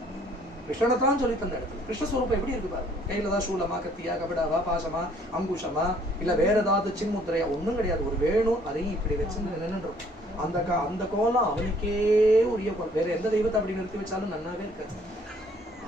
கிருஷ்ணனை தான் சொல்லி தந்த இடத்துல கிருஷ்ணஸ்வரூபம் எப்படி இருக்கு பாருங்க. கையில தான் சூலமா கத்தியா கபடாவா பாசமா அங்குஷமா இல்ல வேற ஏதாவது சின்முத்திரையா ஒண்ணும் கிடையாது. ஒரு வேணும், அதையும் இப்படி வச்சு நின்றுடும். அந்த கோலம் அவனுக்கே உரிய கோலம். வேற எந்த தெய்வத்தை அப்படி நிறுத்தி வச்சாலும் நன்னாவே இருக்காது.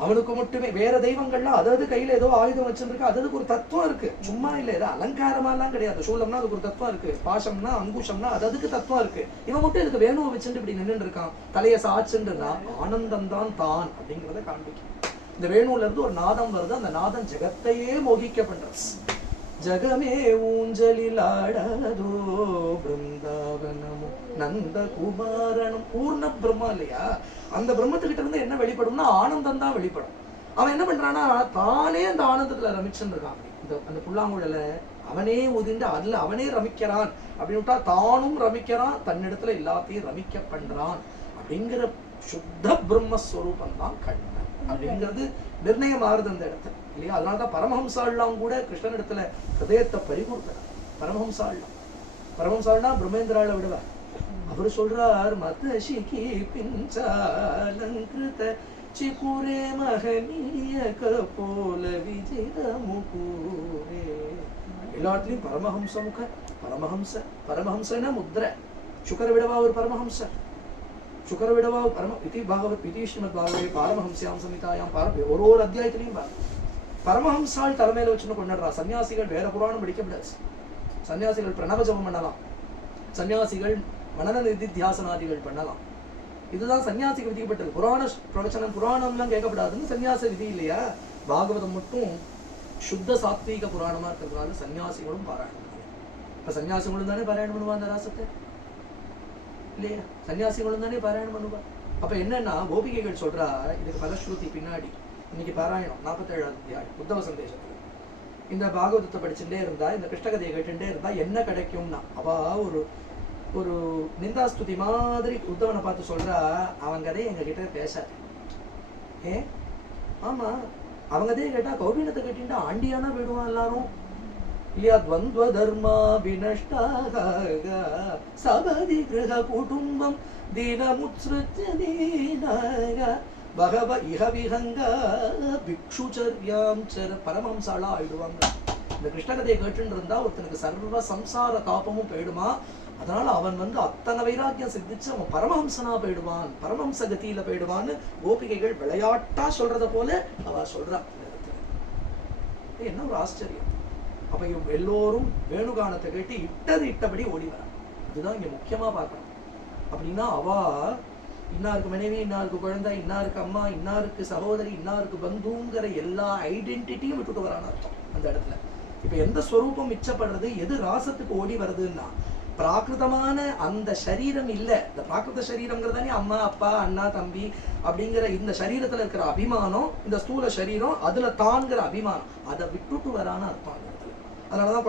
அவனுக்கு மட்டுமே. வேற தெய்வங்கள்லாம் அதாவது கையில ஏதோ ஆயுதம் வச்சிருக்கு, அதுக்கு ஒரு தத்துவம் இருக்கு. சும்மா இல்ல, ஏதோ அலங்காரமா எல்லாம் கிடையாது. சூலம்னா அதுக்கு ஒரு தத்துவம் இருக்கு, பாசம்னா அங்குஷம்னா அதுக்கு தத்துவம் இருக்கு. இவன் மட்டும் இதுக்கு வேணுவை வச்சுட்டு இப்படி நின்று இருக்கான், தலையை சாச்சுன்னா ஆனந்தம் தான் தான் அப்படிங்கிறத காண்பிக்கும். இந்த வேணுல இருந்து ஒரு நாதம் வருது, அந்த நாதம் ஜெகத்தையே மோகிக்க பண்றது. ஜகமே ஊஞ்சலிலாடதோ பிருந்தாவனமோ நந்த குமாரனும் பூர்ண பிரம்மா இல்லையா. அந்த பிரம்மத்துக்கிட்ட இருந்து என்ன வெளிப்படும்னா ஆனந்தம் தான் வெளிப்படும். அவன் என்ன பண்றான்னா தானே அந்த ஆனந்தத்துல ரமிச்சுன்னு இருக்கான். அந்த புல்லாங்குழல அவனே உதிண்டு அதுல அவனே ரமிக்கிறான் அப்படின்னு தானும் ரமிக்கிறான், தன்னிடத்துல எல்லாத்தையும் ரமிக்க பண்றான் அப்படிங்கிற சுத்த பிரம்மஸ்வரூபம் தான் கண்ணன் அப்படிங்கிறது நிர்ணயம் ஆறுது அந்த இடத்துல இல்லையா. அதனாலதான் பரமஹம்சாலாம் கூட கிருஷ்ணன் இடத்துல ஹதயத்தை பறிகொடுக்கிறார். பரமஹம்சாள்னா பிரம்மேந்திரால விடுவார். அவரு சொல்றார் மதசிகி பிஞ்சாலங்கிருத ಚಿಕುರೆ ಮಹನೀಯ ಕಪೋಲ ವಿಜಯ ಮುಕುರೆ. எல்லாத்துலயும் பரமஹம்ச முக, பரமஹம்ச. பரமஹம்சனா முத்ரை. சுகர விடவா ஒரு பரமஹம்ச. சுகர விடவா பரம இதி பாகவத் இதி ஸ்ரீமத் பாகவதே பாரமஹம்ஸ்யாம் சமிதாயாம் ஒரு அத்தியாயத்திலையும் பரமஹம்சால் தலைமையில வச்சுன்னு கொண்டாடுறா. சன்னியாசிகள் வேற புராணம் படிக்கப்படாது. சன்னியாசிகள் பிரணவ ஜபம் பண்ணலாம், சன்னியாசிகள் மனன நிதித்தியாசனாதிகள் பண்ணலாம். இதுதான் சன்னியாசிக்கு விதிக்கப்பட்டது. புராண பிரவச்சனம் புராணம்லாம் கேட்கப்படாதுன்னு சன்னியாச விதி இல்லையா? பாகவதம் மட்டும் சுத்த சாத்வீக புராணமா இருக்கிறதுனால சன்னியாசிகளும் பாராயணம் பண்ணுவாங்க. இப்ப சன்னியாசிகளும் தானே பாராயணம் பண்ணுவா அந்த ராசத்தை இல்லையா? சன்னியாசிகளும் தானே பாராயணம் பண்ணுவா. அப்ப என்னன்னா கோபிகைகள் சொல்றா, இதுக்கு பலஸ்ருதி பின்னாடி இன்னைக்கு பாராயணம் 47வது அத்தியாயம் உத்தவ சந்தேசத்துல இந்த பாகவதத்தை படிச்சுட்டே இருந்தா, இந்த கிருஷ்ணகதையை கேட்டுட்டே இருந்தா என்ன கிடைக்கும்னா, அவ ஒரு ஒரு நிந்தாஸ்துதி மாதிரி உத்தவனை பார்த்து சொல்றா, அவன் கதையை எங்க கிட்ட பேசாது. ஏன்? ஆமா, அவங்க கதையை கேட்டா கௌபீனத்தை கேட்டீங்கன்னா ஆண்டியானா போயிடுவான் எல்லாரும் இல்லையா? துவந்த்வ தர்மா வினஷ்டாக சபதி கிரக குடும்பம் தீனமுத்ஸ்ருத்ய தீனாக பகவ இஹ விஹங்க பிக்ஷுச்சர்யாம் சர பரமம்சாளா ஆயிடுவாங்க. இந்த கிருஷ்ணகதையை கேட்டுன்னு இருந்தா ஒருத்தனுக்கு சர்வ சம்சார தாபமும் போயிடுமா. அதனால அவன் அத்தனை வைராக்கியம் சித்திச்சு அவன் பரமஹம்சனா போயிடுவான், பரமஹம்ச கதியில போயிடுவான்னு கோபிகைகள் விளையாட்டா சொல்றத போல அவ சொல்றா. என்ன ஒரு ஆச்சரியம். அப்ப எல்லோரும் வேணுகானத்தை கேட்டு இட்டது இட்டபடி ஓடி வர. இதுதான் இங்க முக்கியமா பார்க்கணும். அப்படின்னா அவ இன்னாருக்கு மனைவி, இன்னாருக்கு குழந்தை, இன்னாருக்கு அம்மா, இன்னாருக்கு சகோதரி, இன்னாருக்கு பந்துங்கிற எல்லா ஐடென்டிட்டியும் விட்டுட்டு வரான்னு அர்த்தம் அந்த இடத்துல. இப்ப எந்த ஸ்வரூபம் மிச்சப்படுறது, எது ராசத்துக்கு ஓடி வருதுன்னா பிராகிருதமான அந்த சரீரம் இல்ல. இந்த பிராகிருத சரீரம்ங்கிறதானே அம்மா அப்பா அண்ணா தம்பி அப்படிங்கிற இந்த சரீரத்துல இருக்கிற அபிமானம், இந்த ஸ்தூல சரீரம் அதுல தான்கிற அபிமானம், அதை விட்டுட்டு வரான்னு அர்த்தம் அந்த இடத்துல. அதனாலதான்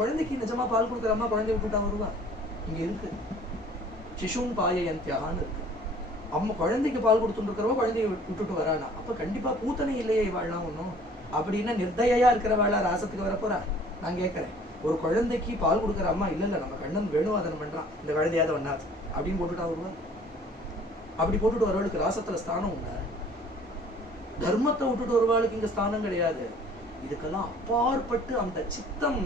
குழந்தைக்கு நிஜமா பால் கொடுக்குற அம்மா குழந்தைய விட்டுட்டா வருவா. இங்க இருக்கு சிசுன் பாயயந்தியான்னு இருக்கு. அம்மா குழந்தைக்கு பால் கொடுத்துட்டு இருக்கிறவா குழந்தைய விட்டுட்டு வரானா, அப்ப கண்டிப்பா பூத்தனை இல்லையே இவாள்லாம் ஒண்ணும் அப்படின்னா நிர்தயா இருக்கிறவாளா ராசத்துக்கு வரப்போறா? நான் கேட்கறேன். ஒரு குழந்தைக்கு பால் கொடுக்குற அம்மா இல்ல நம்ம கண்ணன் வேணுவாதனம் பண்றான், இந்த குழந்தையாவது ஒண்ணாது அப்படின்னு போட்டுட்டா வருவா? அப்படி போட்டுட்டு வரவளுக்கு ராசத்துல ஸ்தானம் உண்டா? தர்மத்தை விட்டுட்டு வருவாளுக்கு இங்க ஸ்தானம் கிடையாது. இதுக்கெல்லாம் அப்பாற்பட்டு அந்த சித்தம்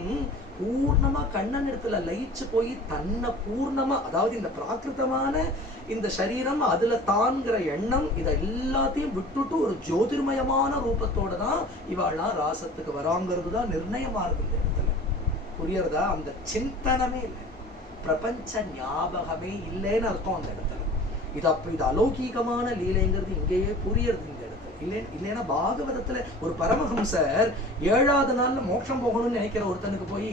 பூர்ணமா கண்ணன் இடத்துல லயிச்சு போய் தன்னை பூர்ணமா, அதாவது இந்த பிராகிருதமான இந்த சரீரம் அதுல தான்கிற எண்ணம் இதை எல்லாத்தையும் விட்டுட்டு ஒரு ஜோதிர்மயமான ரூபத்தோட தான் இவாள்லாம் ராசத்துக்கு வராங்கிறதுதான் நிர்ணயமா இருக்கு இந்த இடத்துல. புரியறதா? அந்த சிந்தனமே இல்லை, பிரபஞ்ச ஞாபகமே இல்லைன்னு அர்த்தம் அந்த இடத்துல. இது அலௌகீகமான லீலைங்கிறது இங்கேயே புரியறது இந்த இடத்துல. இல்லைன்னா பாகவதத்துல ஒரு பரமஹம்சர் 7வது நாள்ல மோட்சம் போகணும்னு நினைக்கிற ஒருத்தனுக்கு போய்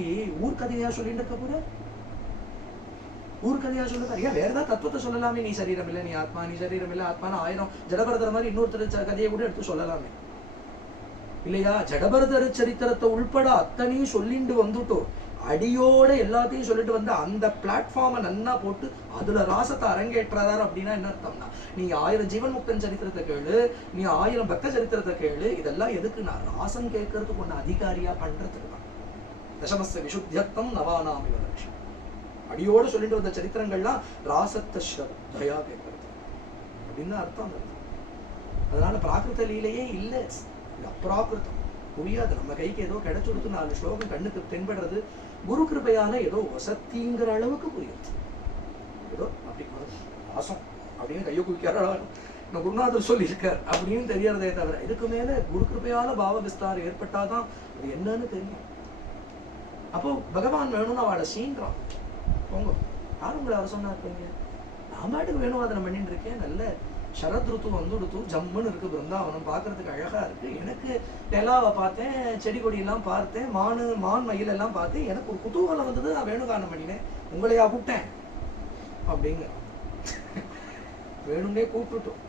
ஊர்கதையா சொல்லிட்டு இருக்க போற? ஊர்கதையா சொல்லுங்க. ஐயா வேற ஏதாவது தத்துவத்தை சொல்லலாமே. நீ சரீரம் இல்லை, நீ ஆத்மா, நீ சரீரம் இல்லை ஆத்மான 1000 ஜடபரதர் மாதிரி இன்னொருத்தர் கதையை கூட எடுத்து சொல்லலாமே இல்லையா? ஜடபரதர் சரித்திரத்தை உள்பட அத்தனையும் சொல்லிட்டு வந்துட்டோம். அடியோட எல்லாத்தையும் சொல்லிட்டு வந்து அந்த பிளாட்ஃபார்மை நன்னா போட்டு அதுல ராசத்தை அரங்கேற்றாரு அப்படின்னா என்ன அர்த்தம்னா, நீ 1000 ஜீவன் முக்தன் சரித்திரத்தை கேளு, நீ 1000 பக்த சரித்திரத்தை கேளு, இதெல்லாம் எதுக்கு? நான் ராசம் கேட்கறதுக்கு ஒண்ணு அதிகாரியா பண்றதுக்கு தான். தசமஸ்ய விசுத்தியர்த்தம் நவானாமி லட்சம் அடியோட சொல்லிட்டு வந்த சரித்திரங்கள்லாம் ராசத்தை ஸ்ரத்தையா கேட்கறது அப்படின்னு அர்த்தம். அதனால பிராகிருத லீலையே இல்லை, இது அப்ராகிருதம். புரியாது. நம்ம கைக்கு ஏதோ கிடைச்சு கொடுத்து 4 ஸ்லோகம் கண்ணுக்கு தென்படுறது குரு கிருபையால ஏதோ வசதிங்கிற அளவுக்கு புரியுது. ஏதோ அப்படி வாசம் அப்படின்னு கையை குவிக்கிறாரா குருநாதர் சொல்லி இருக்கார் அப்படின்னு தெரியறதே தவிர இதுக்கு மேல குரு கிருபையால பாவ விஸ்தாரம் ஏற்பட்டாதான் அது என்னன்னு தெரியும். அப்போ பகவான் வேணும்னு அவளை சீன்றான். போங்க, யாரும் உங்களை அவர் சொன்னா இருப்பீங்க? நான் பாட்டுக்கு வேணுவாதனம் பண்ணிட்டு இருக்கேன். நல்ல சரத் ருத்து வந்துடுத்து, ஜம்முன்னு இருக்கு பிருந்தாவனம், பார்க்கறதுக்கு அழகா இருக்கு. எனக்கு நிலாவை பார்த்தேன், செடி கொடியெல்லாம் பார்த்தேன், மான் மயில் எல்லாம் பார்த்தேன். எனக்கு ஒரு குதூகலம் வந்தது, நான் வேணுகானம் பண்ணினேன். உங்களையா கூப்பிட்டேன் அப்படிங்க வேணும்னே கூப்பிட்டுட்டோம்.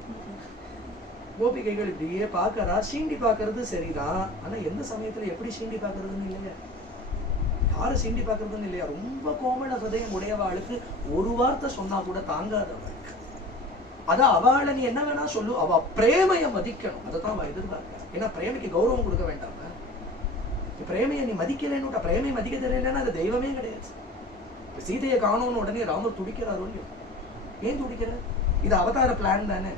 கோபிகைகள் இப்படியே பார்க்கறா. சீண்டி பார்க்கறது சரிதான், ஆனா எந்த சமயத்துல எப்படி சீண்டி பார்க்கறதுன்னு இல்லையா? யாரு சீண்டி பார்க்கறதுன்னு இல்லையா? ரொம்ப கோமள ஹிருதயம் உடையவாளுக்கு ஒரு வார்த்தை சொன்னா கூட தாங்காதவளுக்கு. அதான் அவளை நீ என்ன வேணா சொல்லு, அவ பிரேமையை மதிக்கணும். அதைத்தான் அவ எதிர்பார்க்க. ஏன்னா பிரேமைக்கு கௌரவம் கொடுக்க வேண்டாம். பிரேமையை நீ மதிக்கலைன்னு, பிரேமையை மதிக்க தெரியலன்னா அது தெய்வமே கிடையாது. சீதையை காணோன்னு உடனே ராமர் துடிக்கிறாரோ இல்லையோ? ஏன் துடிக்கிற? இது அவதார பிளான் தானே.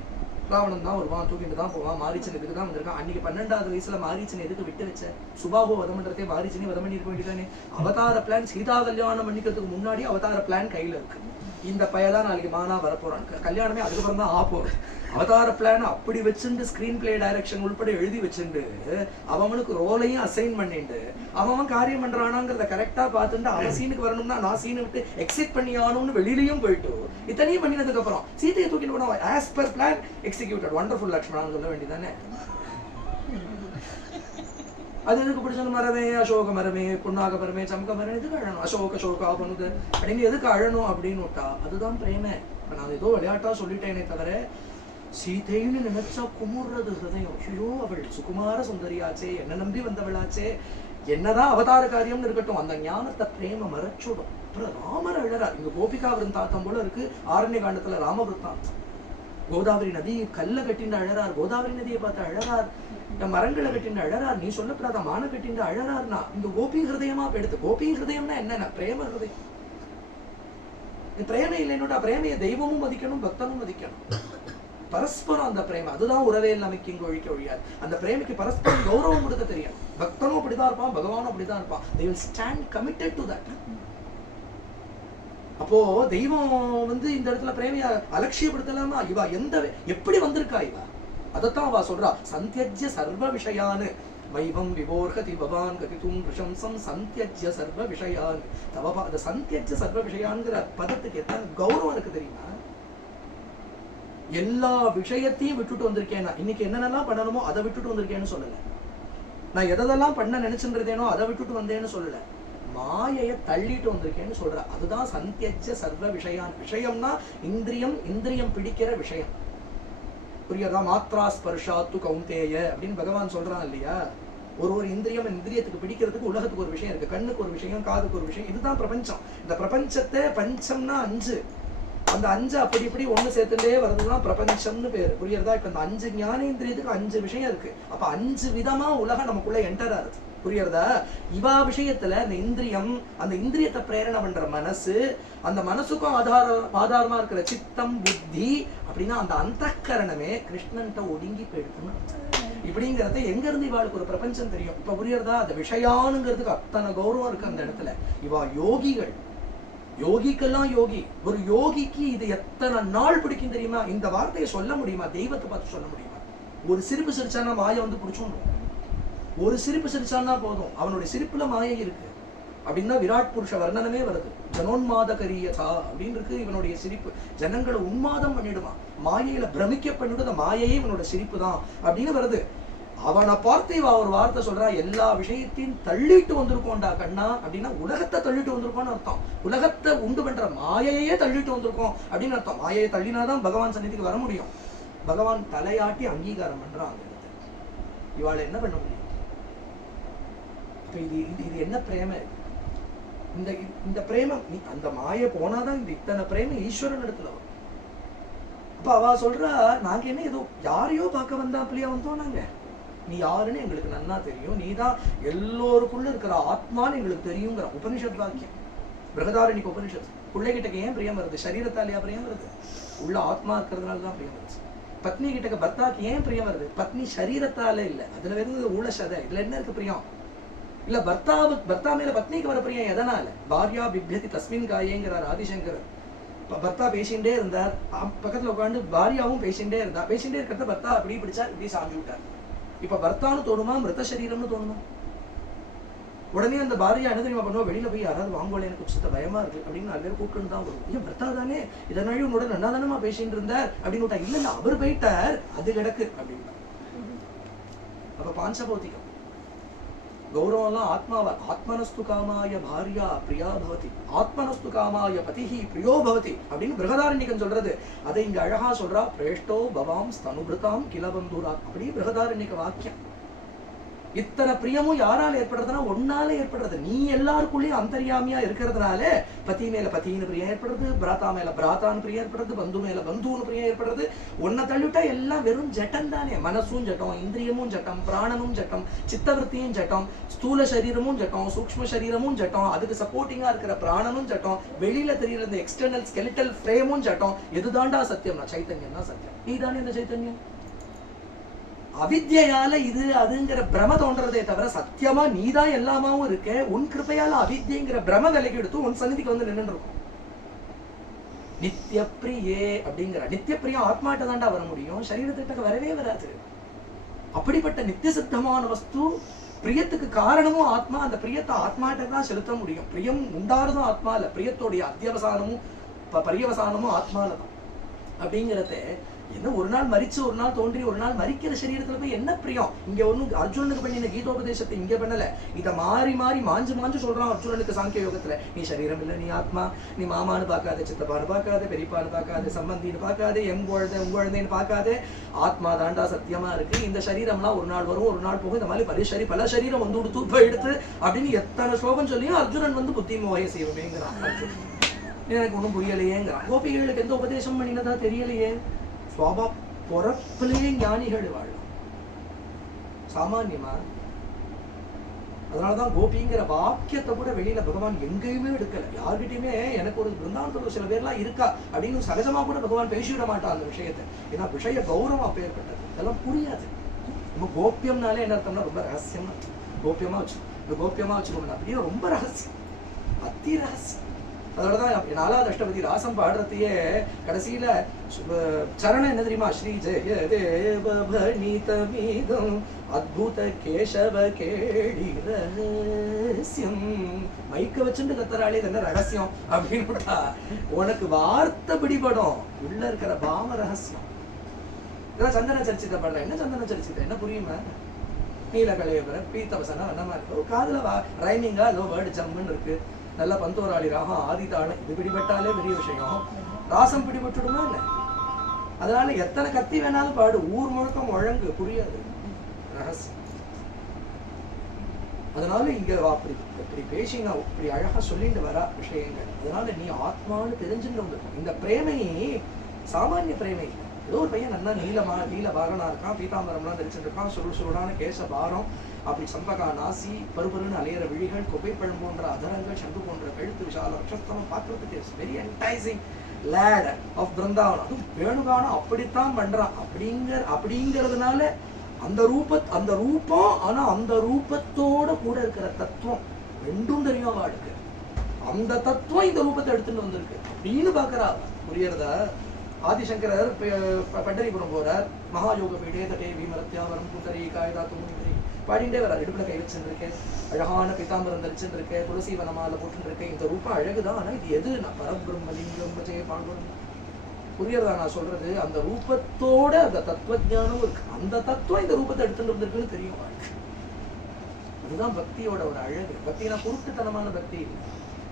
ராவணன் தான் வருவான், தூக்கிட்டு தான் போவான், மாரீச்சன் இதுக்கு தான் வந்திருக்கான். அன்னைக்கு 12வது வயசுல மாரீச்சன் எதுக்கு விட்டு வச்ச? சுபாஹோ வதம் பண்றதே மாரீச்சனே வதம் பண்ணி இருக்க வேண்டியதானே. அவதார பிளான் சீதா கல்யாணம் பண்ணிக்கிறதுக்கு முன்னாடி அவதார பிளான் கையில இருக்கு. இந்த பையதான் நாளைக்கு மானா வரப்போறான், கல்யாணமே அதுக்கப்புறம் தான் ஆப்போம். அவதார பிளான் அப்படி வச்சுட்டு ஸ்கிரீன் பிளே டைரக்ஷன் உள்பட எழுதி வச்சுட்டு அவனுக்கு ரோலையும் அசைன் பண்ணிட்டு அவன் காரியம் பண்றானாங்கிறத கரெக்டா பார்த்துட்டு அவன் சீனுக்கு வரணும்னா நான் சீனை விட்டு எக்ஸிட் பண்ணி ஆகணும்னு வெளியிலையும் போயிட்டு இத்தனையும் பண்ணினதுக்கு அப்புறம் சீதையை தூக்கிட்டு போனோம். As per plan executed, wonderful லக்ஷ்மணான்னு சொல்ல வேண்டியதானே. அது எதுக்கு பிடிச்சது? மரமே அசோக மரமே புண்ணாக மரமே சமக்க மரம் எதுக்கு அழணும்? அசோக சோகா பண்ணுது அப்படின்னு எதுக்கு அழணும் அப்படின்னு விட்டா அதுதான் பிரேம. நான் ஏதோ விளையாட்டா சொல்லிட்டேனே தவிர சீதைன்னு நினைச்சா குமுறது ஹிருதயம். ஐயோ அவள் சுகுமார சுந்தரியாச்சே, என்ன நம்பி வந்தவளாச்சே, என்னதான் அவதார காரியம்னு இருக்கட்டும், அந்த ஞானத்தை பிரேம மறைச்சுடும். அப்புறம் ராமர் அழறார். இங்க கோபிகா விருந்தாத்தம் போல இருக்கு ஆரண்ய காண்டத்துல ராமவிருத்தான். கோதாவரி நதி கல்ல கட்டின்னு அழறார், கோதாவரி நதியை பார்த்து அழறார், மரங்களை கட்டின்னு அழறார், நீ சொல்லப்படாத மான கட்டின்னு அழறார்னா இந்த கோபி ஹிருதயமா எடுத்து. கோபி ஹிருதயம்னா என்னன்னா பிரேம ஹிருதயம். பிரேம இல்லைன்னோட பிரேமையை தெய்வமும் மதிக்கணும், பக்தனும் மதிக்கணும். பரஸ்பரம் அந்த பிரேமம், அதுதான் உறவே இல்லாமைக்கு இங்கு ஒழிக்க ஒழியாது. அந்த பிரேமைக்கு பரஸ்பரம் கௌரவம் கொடுக்க தெரியும். பக்தனும் அப்படிதான் இருப்பான், பகவானும் அப்படிதான் இருப்பான். they will stand committed to that. அப்போ தெய்வம் இந்த இடத்துல பிரேமைய அலட்சியப்படுத்தலாமா? இவா எப்படி வந்திருக்கா இவா? அதத்தான் அவ சொல்றா, சந்தியஜ்ய சர்வ விஷயான்னு வைவம் விவோர்கதி பவான் கதிதும் ரிஷம்சம் சந்தியஜ்ய சர்வ விஷயான் தவபா. அந்த சந்தியஜ்ய சர்வ விஷயான்ங்கிற பதத்துக்கு எத்தனை கௌரவம் இருக்கு தெரியுமா? எல்லா விஷயத்தையும் விட்டுட்டு வந்திருக்கேன். இன்னைக்கு என்னென்னலாம் பண்ணணுமோ அதை விட்டுட்டு வந்திருக்கேன்னு சொல்லல. நான் எதெல்லாம் பண்ண நினைச்சுன்றதேனோ அதை விட்டுட்டு வந்தேன்னு சொல்லல. மாயைய தள்ளிட்டு வந்திருக்கேன்னு சொல்ற. அதுதான் சந்தியஜ்ய சர்வ விஷயான். விஷயம்னா இந்திரியம், இந்திரியம் பிடிக்கிற விஷயம். புரியுதா? மாத்ரா ஸ்பர்ஷாத்து கௌந்தேய அப்படின்னு பகவான் சொல்றான் இல்லையா? ஒரு இந்திரியம் இந்திரியத்துக்கு பிடிக்கிறதுக்கு உலகத்துக்கு ஒரு விஷயம் இருக்கு. கண்ணுக்கு ஒரு விஷயம், காதுக்கு ஒரு விஷயம். இதுதான் பிரபஞ்சம். இந்த பிரபஞ்சத்தை பஞ்சம்னா 5, அந்த 5 அப்படி இப்படி ஒண்ணு சேர்த்துட்டே வரதுதான் பிரபஞ்சம்னு பேரு. புரியுறதா? இப்ப இந்த 5 ஞானேந்திரியத்துக்கு 5 விஷயம் இருக்கு. அப்ப 5 விதமா உலகம் நமக்குள்ள என்டர் ஆகுது. புரியுறதா? இவா விஷயத்துல இந்த இந்திரியம், அந்த இந்திரியத்தை பிரேரணை பண்ற மனசு, அந்த மனசுக்கும் ஆதாரமா இருக்கிற சித்தம் புத்தி அப்படின்னா அந்த அந்தக்கரணமே கிருஷ்ணன்ட்ட ஒடுங்கி போயிடுக்கணும். இப்படிங்கிறத எங்க இருந்து இவாளுக்கு ஒரு பிரபஞ்சம் தெரியும். இப்ப புரியுறதா? அந்த விஷயானுங்கிறதுக்கு அத்தனை கௌரவம் இருக்கு அந்த இடத்துல. இவா யோகிகள், யோகிக்கெல்லாம் யோகி. ஒரு யோகிக்கு இது எத்தனை நாள் பிடிக்கும் தெரியுமா? இந்த வார்த்தையை சொல்ல முடியுமா? தெய்வத்தை பார்த்து சொல்ல முடியுமா? ஒரு சிரிப்பு சிரிச்சானா மாயை பிடிச்சோம். ஒரு சிரிப்பு சிரிச்சான்னா போதும், அவனுடைய சிரிப்புல மாயை இருக்கு அப்படின்னா விராட் புருஷ வர்ணனமே வருது. ஜனோன்மாதகரியதா அப்படின்னு இருக்கு இவனுடைய சிரிப்பு. ஜனங்களை உன்மாதம் பண்ணிடுவான், மாயையில பிரமிக்க பண்ணிடுது. மாயையே இவனோட சிரிப்பு தான் அப்படின்னு வருது. அவனை பார்த்து இவ ஒரு வார்த்தை சொல்றா, எல்லா விஷயத்தையும் தள்ளிட்டு வந்திருக்கோம்டா கண்ணா அப்படின்னா உலகத்தை தள்ளிட்டு வந்திருக்கோம்னு அர்த்தம். உலகத்தை உண்டு பண்ற மாயையே தள்ளிட்டு வந்திருக்கோம் அப்படின்னு அர்த்தம். மாயையை தள்ளினாதான் பகவான் சன்னிதிக்கு வர முடியும். பகவான் தலையாட்டி அங்கீகாரம் பண்றான். இவாளை என்ன பண்ண முடியும்? இது என்ன பிரேம? இந்த பிரேமம் அந்த மாயை போனாதான் இந்த இத்தனை பிரேமம் ஈஸ்வரன் இடத்துல வரும். அப்ப அவ சொல்றா, நாங்க என்ன ஏதோ யாரையோ பார்க்க வந்தாப்லயா வந்தோம் நாங்க. நீ யாருன்னு எங்களுக்கு நன்னா தெரியும், நீதான் எல்லோருக்குள்ள இருக்கிற ஆத்மான்னு எங்களுக்கு தெரியுங்கிற உபனிஷத் வாக்கியம். பிரகதாரணிக்கு உபனிஷத். பிள்ளைகிட்டக்கு ஏன் பிரியம் வருது? சரீரத்தாலேயா பிரியம் வருது? உள்ள ஆத்மா இருக்கிறதுனாலதான் பிரியம் வருது. பத்னி கிட்டக்கு பர்த்தாக்கு ஏன் பிரியம் வருது? பத்னி சரீரத்தாலே இல்ல, அதுல வெறும் ஊழசத. இதுல என்ன இருக்கு பிரியம்? இல்ல பர்த்தா மேல பத்னிக்கு வர பிரியம் எதனால? பாரியா பிப்யதி தஸ்மின் காயேங்கிறார் ஆதிசங்கர். பர்த்தா பேசிண்டே இருந்தார், பக்கத்துல உட்காந்து பாரியாவும் பேசிண்டே இருந்தா. பேசிண்டே இருக்கிறத பர்த்தா அப்படி பிடிச்சா இப்படி சாஞ்சி விட்டார். இப்ப பர்த்தான்னு தோணுமா, மிருத சரீரம்னு தோணுமா? உடனே அந்த பாரியா என்ன தெரியுமா பண்ணுவா? வெளியில போய் யாராவது வாங்கல, எனக்கு சுத்த பயமா இருக்கு அப்படின்னு 4 பேர் கூப்பிட்டு தான் வரும். ஏன் பர்த்தா தானே, இதனால உன்னோட நன்னாதானமா பேசிட்டு இருந்தார் அப்படின்னு விட்டா. இல்ல அவர் போயிட்டார், அது கிடக்கு அப்படின்னா. அப்ப பாஞ்சபௌதிகம் கௌரவம் எல்லாம் ஆத்மாவா. ஆத்மனஸ்து காமாய பாரியா பிரியா பவதி, ஆத்மனஸ்து காமாய பதிஹி பிரியோ பவதி அப்படின்னு பிருகதாரண்யகன் சொல்றது. அதை இங்க அழகா சொல்றா, பிரேஷ்டோ பவாம் ஸ்தனுபிருதாம் கிலபந்தூரா அப்படி பிருகதாரண்யக வாக்கியம். இத்தனை பிரியமும் யாரால ஏற்படுறதுன்னா ஒன்னால ஏற்படுறது. நீ எல்லாருக்குள்ளேயும் அந்தர்யாமியா இருக்கிறதுனால பதி மேல பத்தின்னு பிரியம் ஏற்படுறது, பிராத்தா மேல பிராத்தான்னு பிரியம் ஏற்படுறது, பந்து மேல பந்துன்னு பிரியம் ஏற்படுறது. ஒன்ன தள்ளிவிட்டா எல்லாம் வெறும் ஜட்டம் தானே. மனசும் ஜட்டம், இந்திரியமும் ஜட்டம், பிராணனும் ஜட்டம், சித்தவருத்தியும் ஜட்டம், ஸ்தூல சரீரமும் ஜட்டம், சூக்ஷ்ம சரீரமும் ஜட்டம், அதுக்கு சப்போர்ட்டிங்கா இருக்கிற பிராணனும் ஜட்டம், வெளியில தெரியற இந்த எக்ஸ்டர்னல் ஸ்கெலிட்டல் ஃப்ரேமும் ஜட்டம். எதுதாண்டா சத்தியம்னா சைத்தன்யம் தான் சத்தியம். நீதானே இந்த சைத்தன்யம். அவித்யால இது அதுங்கிற பிரம தோன்றதே தவிர சத்தியமா நீதான் எல்லாமாவும் இருக்க. உன் கிருப்பையால அவித்யங்கிற பிரம விலைக்கு எடுத்து உன் சந்நிதிக்கு வந்து நின்று இருக்கும். நித்திய பிரியே அப்படிங்கிற நித்திய பிரியம் ஆத்மாட்ட தாண்டா வர முடியும், சரீரத்திட்ட வரவே வராது. அப்படிப்பட்ட நித்திய சித்தமான வஸ்து, பிரியத்துக்கு காரணமும் ஆத்மா. அந்த பிரியத்தை ஆத்மாட்ட தான் செலுத்த முடியும். பிரியம் உண்டாறதும் ஆத்மா இல்ல, பிரியத்தோடைய அத்தியவசானமும் பரியவசானமும் ஆத்மால தான். அப்படிங்கிறத என்ன ஒரு நாள் மரிச்சு ஒரு நாள் தோன்றி ஒரு நாள் மரிக்கிற சரீரத்துல போய் என்ன பிரியம்? இங்க ஒண்ணும் அர்ஜுனனுக்கு பண்ணின கீதோபதேசத்தை இங்க பண்ணல. இதை மாறி மாறி மாஞ்சு மாஞ்சு சொல்றான் அர்ஜுனனுக்கு சாங்கிய யோகத்துல. நீ சரீரம் இல்ல, நீ ஆத்மா, நீ மாமான்னு பார்க்காத, சித்தப்பான்னு பார்க்காத, பெரியப்பான்னு பார்க்காத, சம்பந்தின்னு பார்க்காத, உங்குழந்தைன்னு பார்க்காத, ஆத்மா தாண்டா சத்தியமா இருக்கு. இந்த சரீரம்லாம் ஒரு நாள் வரும் ஒரு நாள் போகும். இந்த மாதிரி பல சரீரம் வந்து கொடுத்து எடுத்து அப்படின்னு எத்தனை ஸ்லோகம் சொல்லியும் அர்ஜுனன் வந்து புத்தி மோய செய்வமேங்கிறான். எனக்கு ஒன்றும் புரியலையேங்கிறான். கோபிகளுக்கு எந்த உபதேசம் பண்ணினதா தெரியலையே. சுவாபா பொறப்பிலேயே ஞானிகள் வாழும் சாமான்யமா. அதனாலதான் கோபிங்கிற வாக்கியத்தை கூட வெளியில பகவான் எங்கேயுமே எடுக்கல. யார்கிட்டயுமே எனக்கு ஒரு பிருந்தாவனத்துல சில பேர்லாம் இருக்கா அப்படின்னு சகஜமா கூட பகவான் பேசிவிட மாட்டான் அந்த விஷயத்தை. ஏன்னா விஷய கௌரவம் அப்பேற்பட்டது. இதெல்லாம் புரியாது. நம்ம கோபியம்னாலே என்ன அர்த்தம்னா ரொம்ப ரகசியமா கோபியமா வச்சு இந்த கோபியமா வச்சுக்கோங்க அப்படின்னு ரொம்ப ரகசியம், அத்தி ரகசியம். அதோடதான் 4வது அஷ்டபதி ராசம் பாடுறதையே கடைசியில சரணம் என்ன தெரியுமா? ஸ்ரீ ஜெய தேவீதம் அத்புத கேசவ கேடி ரகசியம். மைக்க வச்சுட்டு கத்துறாளே இது என்ன ரகசியம் அப்படின்னு உனக்கு வார்த்தை பிடிபடும். உள்ள இருக்கிற பாவ ரகசியம். இதான் சந்தன சரிச்சித்தை பாடுற. என்ன சந்தன சரிச்சித்தை என்ன புரியுமா? நீல கலையபுர பீத்தவசனம் அந்த மாதிரி ஒரு காதுல ரைமிங்கா ஏதோ வேர்டு ஜம்முன்னு இருக்கு. நல்ல பந்தோராளி ராகம் ஆதிதாளம் இது பிடிபட்டாலே பெரிய விஷயம். ராசம் பிடிபட்டுடுமா என்ன? அதனால எத்தனை கத்தி வேணாலும் பாடு, ஊர் முழுக்கம் முழங்கு, புரியாது ரகசியம். அதனால இங்க அப்படி பேசிங்க, அப்படி அழகா சொல்லிட்டு வர விஷயங்கள். அதனால நீ ஆத்மான்னு தெரிஞ்சுட்டு வந்துருக்கும். இந்த பிரேமை சாமானிய பிரேமை. ஏதோ ஒரு பையன் நல்லா நீல பாரனா இருக்கான், பீதாம்பரம்லாம் தரிச்சுட்டு இருக்கான், சுருடான கேச பாரம், அப்படி சம்பகா நாசி, பருபருன்னு அலையிற விழிகள், கொப்பைப்பழம் போன்ற அதரங்கள், சங்கு போன்ற கழுத்து, விஷால ரக்ஷஸ்தலம் பார்க்கறதுக்கு it's very enticing late of Brindavanam. அதுவும் வேணுகானம் அப்படித்தான் பண்றான். அப்படிங்கிறதுனால அந்த ரூபம், ஆனா அந்த ரூபத்தோட கூட இருக்கிற தத்துவம் ரெண்டும் தெரியும் அவளுக்கு. அந்த தத்துவம் இந்த ரூபத்தை எடுத்துட்டு வந்திருக்கு அப்படின்னு பாக்குறா. புரியறதா? ஆதிசங்கரர் பண்டரிபுரம் போறார். மகாயோக பீடே தட்டே விமரத்யாவரம் குந்தரி காயதா துமுனி பாடிண்டே வரார். இடுப்புல கை வச்சுருக்கேன், அழகான பித்தாம்பரம் தரிச்சுருக்கேன், துளசி வனமால போட்டுருக்கேன். இந்த ரூபம் அழகுதான். ஆனா இது எது? நான் பரபிரம்மலிங்கம் விஜய பாண்டுறேன். புரியறதா நான் சொல்றது? அந்த ரூபத்தோட அந்த தத்துவஜானம் இருக்கு. அந்த தத்துவம் இந்த ரூபத்தை எடுத்துட்டு வந்திருக்குன்னு தெரியும். அதுதான் பக்தியோட ஒரு அழகு. பக்தினா குருட்டுத்தனமான பக்தி,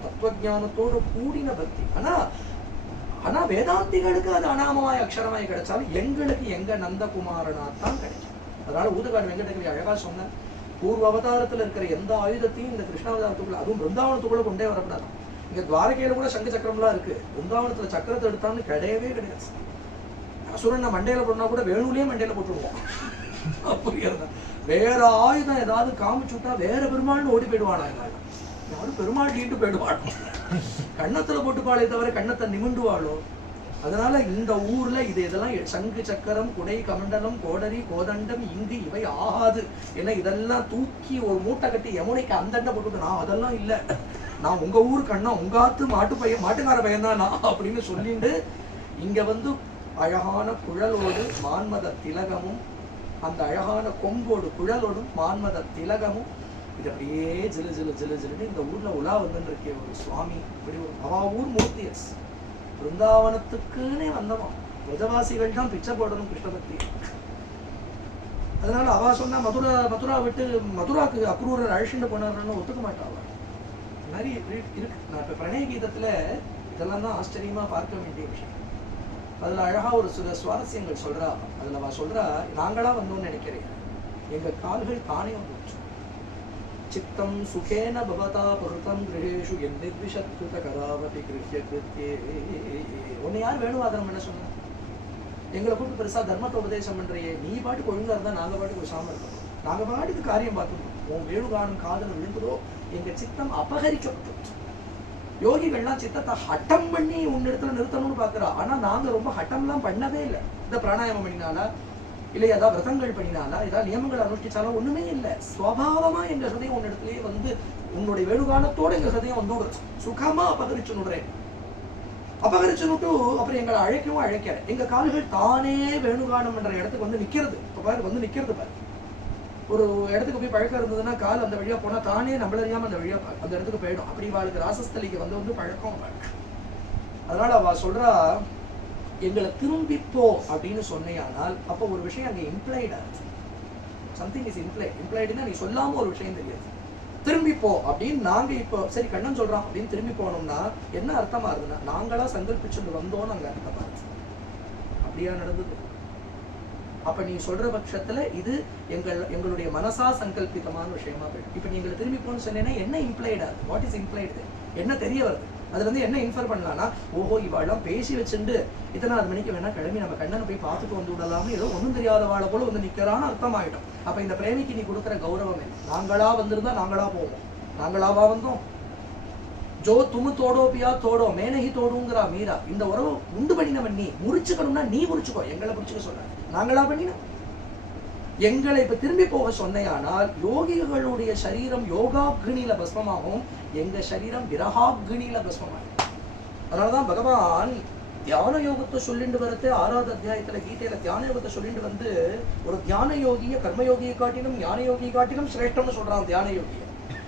தத்துவஜானத்தோட கூடின பக்தி. ஆனா வேதாந்திகளுக்கு அது அனாமமாய் அக்ஷரமாய் கிடைச்சாலும் எங்களுக்கு எங்க நந்தகுமாரனாத்தான் கிடைக்கும். அதனால ஊதுகாடு வெங்கடகிரி அழகா சொன்ன, பூர்வ அவதாரத்துல இருக்கிற எந்த ஆயுதத்தையும் இந்த கிருஷ்ணாவதாரத்துக்குள்ள, அதுவும் பிருந்தாவனத்துக்குள்ள கொண்டே வரக்கூடாது. இங்க துவாரகையில கூட சங்கு சக்கரம்லாம் இருக்கு. பிருந்தாவனத்துல சக்கரத்தை எடுத்தான்னு கிடையவே கிடையாது. அசுரன் மண்டையில போட்டா கூட வேணுலயே மண்டையில போட்டுருவோம். புரியுறதா? வேற ஆயுதம் ஏதாவது காமிச்சுட்டா வேற பெருமாள்னு ஓடி போயிடுவானா? யாரும் பெருமாள் ஈட்டு போயிடுவானோ? கண்ணத்துல போட்டுப்பாளே தவிர கண்ணத்தை நிமிண்டுவாளோ? அதனால இந்த ஊர்ல இதெல்லாம் சங்கு சக்கரம் குடை கமண்டலம் கோடரி கோதண்டம் இங்கு இவை ஆகாது. ஏன்னா இதெல்லாம் தூக்கி ஒரு மூட்டை கட்டி யமுனைக்கு அந்தண்டை போட்டு, நான் அதெல்லாம் இல்லை, நான் உங்க ஊர் கண்ணா, உங்க ஆத்து மாட்டுக்கார பையன் தான் நான் அப்படின்னு சொல்லிட்டு இங்க வந்து அழகான குழலோடு மான்மத திலகமும், அந்த அழகான கொம்போடு குழலோடும் மான்மத திலகமும் இது அப்படியே ஜிலு ஜிலு ஜிலு ஜிலுன்னு இந்த ஊர்ல உலா வந்துன்னு இருக்கே ஒரு சுவாமி. இப்படி ஒரு அவா ஊர் மூர்த்தி. பிருந்தாவனத்துக்குன்னே வந்தவா. பிரஜவாசிகள் தான் பிச்சை போடணும் கிருஷ்ணபக்தி. அதனால அவா சொன்னா மதுரா விட்டு மதுராக்கு அக்ரூரர் அழிச்சுட்டு போனார்னு ஒத்துக்க மாட்டாவா. மாதிரி இருக்கு. நான் இப்ப பிரணய கீதத்துல இதெல்லாம் தான் ஆச்சரியமா பார்க்க வேண்டிய விஷயம். அதுல அழகா ஒரு சில சுவாரஸ்யங்கள் சொல்றா. அதுல அவ சொல்றா, நாங்களா வந்தோம்னு நினைக்கிறேன், எங்க கால்கள் தானே வந்துச்சு. சித்தம் சுகேன பவதா பகிருதம் கிரகேஷு எந்நிர்விஷத்கிருத கராவதி கிருஹ்ய கிருத்யே. உன்னை யார் வேணுவாதனம் என்ன சொன்ன? எங்களை கூப்பிட்டு பெருசா தர்மத்தை உபதேசம் பண்றியே, நீ பாட்டுக்கு ஒழுங்கா இருந்தா நாங்க பாட்டுக்கு விசாம இருக்கோம், நாங்க பாட்டுக்கு காரியம் பார்த்துக்கணும். உன் வேணுகானம் காதல் விழுந்ததோ எங்க சித்தம் அபகரிக்கப்பட்டது. யோகிகள்லாம் சித்தத்தை ஹட்டம் பண்ணி உன்னிடத்துல நிறுத்தணும்னு பாக்குறா. ஆனா நாங்க ரொம்ப ஹட்டம்லாம் பண்ணவே இல்லை. இந்த பிராணாயாமம் பண்ணினாலா இல்லை ஏதாவது விரதங்கள் பண்ணினாலா ஏதாவது நியமங்கள் அனுஷ்டிச்சாலும் ஒண்ணுமே இல்லை. சுவாவமா எங்க ஹதயம் உன்னிடத்துலயே வந்து உன்னுடைய வேணுகானத்தோட எங்க ஹதயம் வந்து சுகமா அபகரிச்சு நுடுறேன். அபகரிச்சுன்னுட்டு அப்புறம் எங்களை அழைக்கவும் அழைக்கிற எங்க கால்கள் தானே வேணுகானம் என்ற இடத்துக்கு வந்து நிக்கிறது. இப்ப பாரு வந்து நிக்கிறது பாரு. ஒரு இடத்துக்கு போய் பழக்கம் இருந்ததுன்னா கால் அந்த வழியா போனா தானே நம்மளறியாம அந்த வழியா அந்த இடத்துக்கு போயிடும். அப்படி வாழ்க்கை ராசஸ்தலிக்கு வந்து பழக்கம். அதனால அவ சொல்றா, எங்களை திரும்பிப்போ அப்படின்னு சொன்னையானால் அப்போ ஒரு விஷயம் அங்கே இம்ப்ளைடா இருக்கு. சம்திங் இஸ் இம்ப்ளைடுன்னா நீ சொல்லாம ஒரு விஷயம் தெரியாது. திரும்பிப்போ அப்படின்னு நாங்க இப்போ சரி கண்ணன் சொல்றான் அப்படின்னு திரும்பி போனோம்னா என்ன அர்த்தமா இருக்குன்னா நாங்களா சங்கல்பிச்சுட்டு வந்தோம்னு அங்க அர்த்தமா இருக்கு. அப்படியா நடந்தது? அப்ப நீ சொல்ற பட்சத்துல இது எங்களுடைய மனசா சங்கல்பிதமான விஷயமா போயிடும். இப்ப நீங்க திரும்பி போன்னு சொன்னேன்னா என்ன இம்ப்ளைடா இருக்கு? What is implied? என்ன தெரிய வருது? அதுல இருந்து என்ன இன்ஃபர் பண்ணலாம்னா, ஓஹோ இவாளெல்லாம் பேசி வச்சுட்டு 6 மணிக்கு வேணா கிளம்பி நம்ம கண்ணனை போய் பார்த்துட்டு வந்து விடலாம்னு ஏதோ ஒன்றும் தெரியாத வாழை போல வந்து நிக்கிறான்னு அர்த்தம் ஆகிடும். அப்ப இந்த பிரேமிக்கு நீ கொடுக்குற கௌரவமே, நாங்களா வந்திருந்தா நாங்களா போவோம், நாங்களாவா வந்தோம்? ஜோ துமு தோடோ பியா தோடோ மேனகி தோடுங்கிறா மீரா. இந்த உறவு உண்டு பண்ணினவன் நீ, முறிச்சுக்கணும்னா நீ முறிச்சுக்கோ, எங்களை முறிச்சுக்க சொல்ற. நாங்களா பண்ணின எங்களை இப்ப திரும்பி போக சொன்னையானால் யோகிகளுடைய சரீரம் யோகாக்னியில பஸ்மமாகும், எங்க சரீரம் விரகாக்னியில பஸ்மமாகும். அதனாலதான் பகவான் தியான யோகத்தை சொல்லிட்டு வரது 6வது அத்தியாயத்துல கீதையில தியான யோகத்தை சொல்லிட்டு வந்து ஒரு தியான யோகிய கர்மயோகியை காட்டிலும் ஞான யோகியை காட்டிலும் சிரேஷ்டம்னு சொல்றான் தியான யோகிய.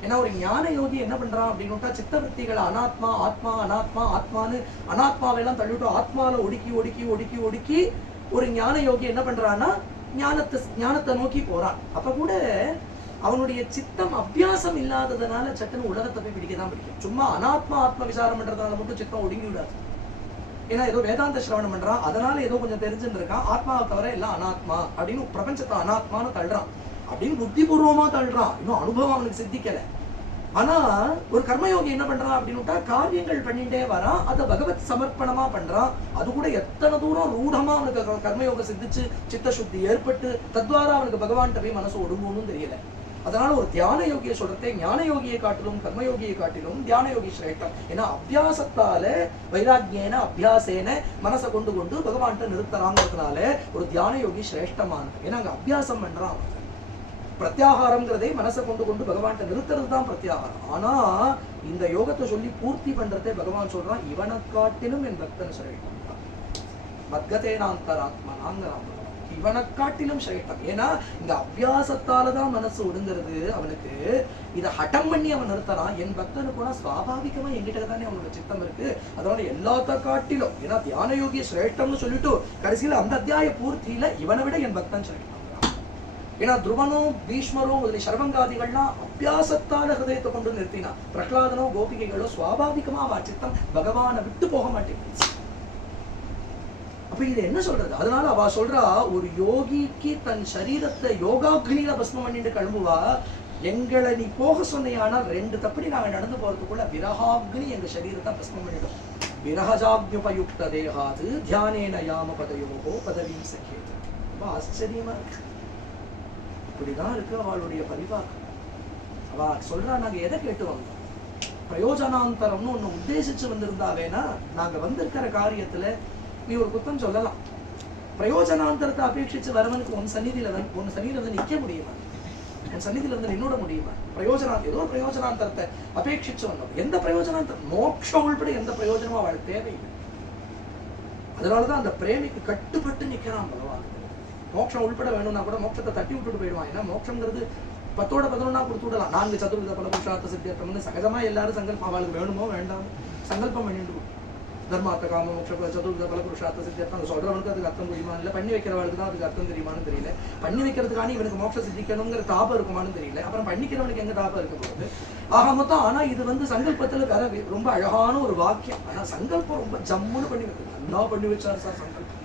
ஏன்னா ஒரு ஞான யோகி என்ன பண்றான் அப்படின்னுட்டா சித்தவൃத்திகளை அனாத்மா ஆத்மா அனாத்மா ஆத்மான்னு அனாத்மாவெல்லாம் தள்ளிவிட்டு ஆத்மால ஒடுக்கி ஒடுக்கி ஒடுக்கி ஒடுக்கி ஒரு ஞான யோகி என்ன பண்றான்னா ஞானத்தை நோக்கி போறான். அப்ப கூட அவனுடைய சித்தம் அபியாசம் இல்லாததுனால சட்டுன்னு உலகத்தை போய் பிடிக்கதான் பிடிக்கும். சும்மா அனாத்மா ஆத்ம விசாரம் பண்றதுனால மட்டும் சித்தம் ஒடுங்கி விடாது. ஏன்னா ஏதோ வேதாந்த சிரவணம் பண்றான், அதனால ஏதோ கொஞ்சம் தெரிஞ்சுட்டு இருக்கான், ஆத்மாவை தவிர எல்லாம் அனாத்மா அப்படின்னு பிரபஞ்சத்தை அனாத்மான்னு தள்ளுறான், அப்படின்னு புத்திபூர்வமா தள்ளுறான். இன்னும் அனுபவம் அவனுக்கு சித்திக்கல. ஆனா ஒரு கர்மயோகி என்ன பண்றான் அப்படின்னுட்டா காரியங்கள் பண்ணிட்டே வரான், அதை பகவத் சமர்ப்பணமா பண்றான். அது கூட எத்தனை தூரம் ரூடமா அவனுக்கு கர்மயோகம் சித்திச்சு சித்த சுத்தி ஏற்பட்டு தத்வாரா அவனுக்கு பகவான்கிட்ட போய் மனசு ஒடுங்கணும்னு தெரியல. அதனால ஒரு தியான யோகியை சொல்றதே ஞான யோகியை காட்டிலும் கர்மயோகியை காட்டிலும் தியான யோகி சிரேஷ்டம். ஏன்னா அபியாசத்தால வைராக்கியேன அபியாசேன மனசை கொண்டு கொண்டு பகவான்கிட்ட நிறுத்தறாங்கிறதுனால ஒரு தியான யோகி சிரேஷ்டமானது. ஏன்னா அங்க அபியாசம் பண்றான். பிரத்யாகாரம்ங்கிறதே மனசை கொண்டு கொண்டு பகவான்கிட்ட நிறுத்துறது தான் பிரத்யாகாரம். ஆனா இந்த யோகத்தை சொல்லி பூர்த்தி பண்றதே பகவான் சொல்றான், இவனை காட்டிலும் என் பக்தன் சிரேஷ்டம், மத்கதேனாந்தராத்மனாங்கிறான். இவனை காட்டிலும் சிரேஷ்டம். ஏன்னா இந்த அபியாசத்தாலதான் மனசு ஒடுங்கிறது அவனுக்கு. இதை ஹட்டம் பண்ணி அவன் நிறுத்தறான். என் பக்தனுக்கு போனா சுவாபாவிகமா என்கிட்ட தானே அவனோட சித்தம் இருக்கு. அதனால எல்லாத்த காட்டிலும் ஏன்னா தியான யோகிய சிரேஷ்டம்னு சொல்லிட்டு கடைசியில அந்த அத்தியாய பூர்த்தியில இவனை விட என் பக்தன் சிரேஷ்டம். ஏன்னா துருவனும் பீஷ்மரும் முதலிய சர்வங்காதிகள்லாம் அபியாசத்தால ஹதயத்தை கொண்டு நிறுத்தினா, பிரகலாதனோ கோபிகைகளோ சுவாபாவிகமா அவ சித்தம் பகவானை விட்டு போக மாட்டேங்குது. அப்ப இது என்ன சொல்றது? அதனால அவ சொல்றா, ஒரு யோகிக்கு தன் சரீரத்தை யோகாக்னியில பஸ்மம் பண்ணிட்டு கிளம்புவா. எங்களை நீ போக சொன்னையானால் 2 தப்படி நாங்க நடந்து போறதுக்குள்ள விரகாக்னி எங்க சரீரத்தை பஸ்மம் பண்ணிடும். விரகஜாக்யுபயுக்த தேகாது தியானேன யாம பதயோகோ பதவீம் சக்கியது. ரொம்ப ஆச்சரியமா இருக்கு. இப்படிதான் இருக்கு அவளுடைய பரிவாக்கம். அவ சொல்றா, நாங்க எதை கேட்டு வந்தோம்? பிரயோஜனாந்தரம்னு ஒண்ணு உத்தேசிச்சு வந்திருந்தா வேணா நாங்க வந்திருக்கிற காரியத்துல நீ ஒரு குத்தம் சொல்லலாம். பிரயோஜனாந்தரத்தை அபேட்சிச்சு வரவனுக்கு உன் சந்நிதியில வந்து நிக்க முடியுமா? உன் சந்நிதியில வந்து நின்னோட முடியுமா? ஏதோ பிரயோஜனாந்தரத்தை அபேட்சிச்சு வந்தோம். எந்த பிரயோஜனாந்தரம்? மோட்சம் உள்பட எந்த பிரயோஜனமும் அவள் தேவையில்லை. அதனாலதான் அந்த பிரேமிக்கு கட்டுப்பட்டு நிக்கிறான் பகவான். மோட்சம் உள்பட வேணும்னா கூட மோட்சத்தை தட்டி விட்டுட்டு போயிடுவான். ஏன்னா மோட்சம்ங்கிறது 10 11 கொடுத்து விடலாம். 4 சதுர்வித பலபுருஷார்த்த சித்தியர்த்தம் சகஜமா எல்லாரும் சங்கல்பம் அவளுக்கு வேணுமோ வேண்டாம் சங்கல்பம் பண்ணிட்டு தர்மார்த்த காம மோட்ச சதுர்வித பலபுருஷார்த்த சித்தியர்த்தம் சொல்றவனுக்கு அதுக்கு அர்த்தம் புரியுமான்னு இல்லை, பண்ணி வைக்கிறவளுக்கு தான் அதுக்கு அர்த்தம் தெரியுமான்னு தெரியல. பண்ணி வைக்கிறதுக்கான இவனுக்கு மோட்சம் சித்திக்கணுங்கிற தாபம் இருக்குமான்னு தெரியல. அப்புறம் பண்ணிக்கிறவனுக்கு எங்க தாபம் இருக்க போகுது? ஆக மொத்தம் ஆனா இது வந்து சங்கல்பத்துல வேற ரொம்ப அழகான ஒரு வாக்கியம். ஆனா சங்கல்பம் ரொம்ப ஜம்முன்னு பண்ணி வைக்கிறது. நல்லா பண்ணி வச்சாரு சார் சங்கல்பம்.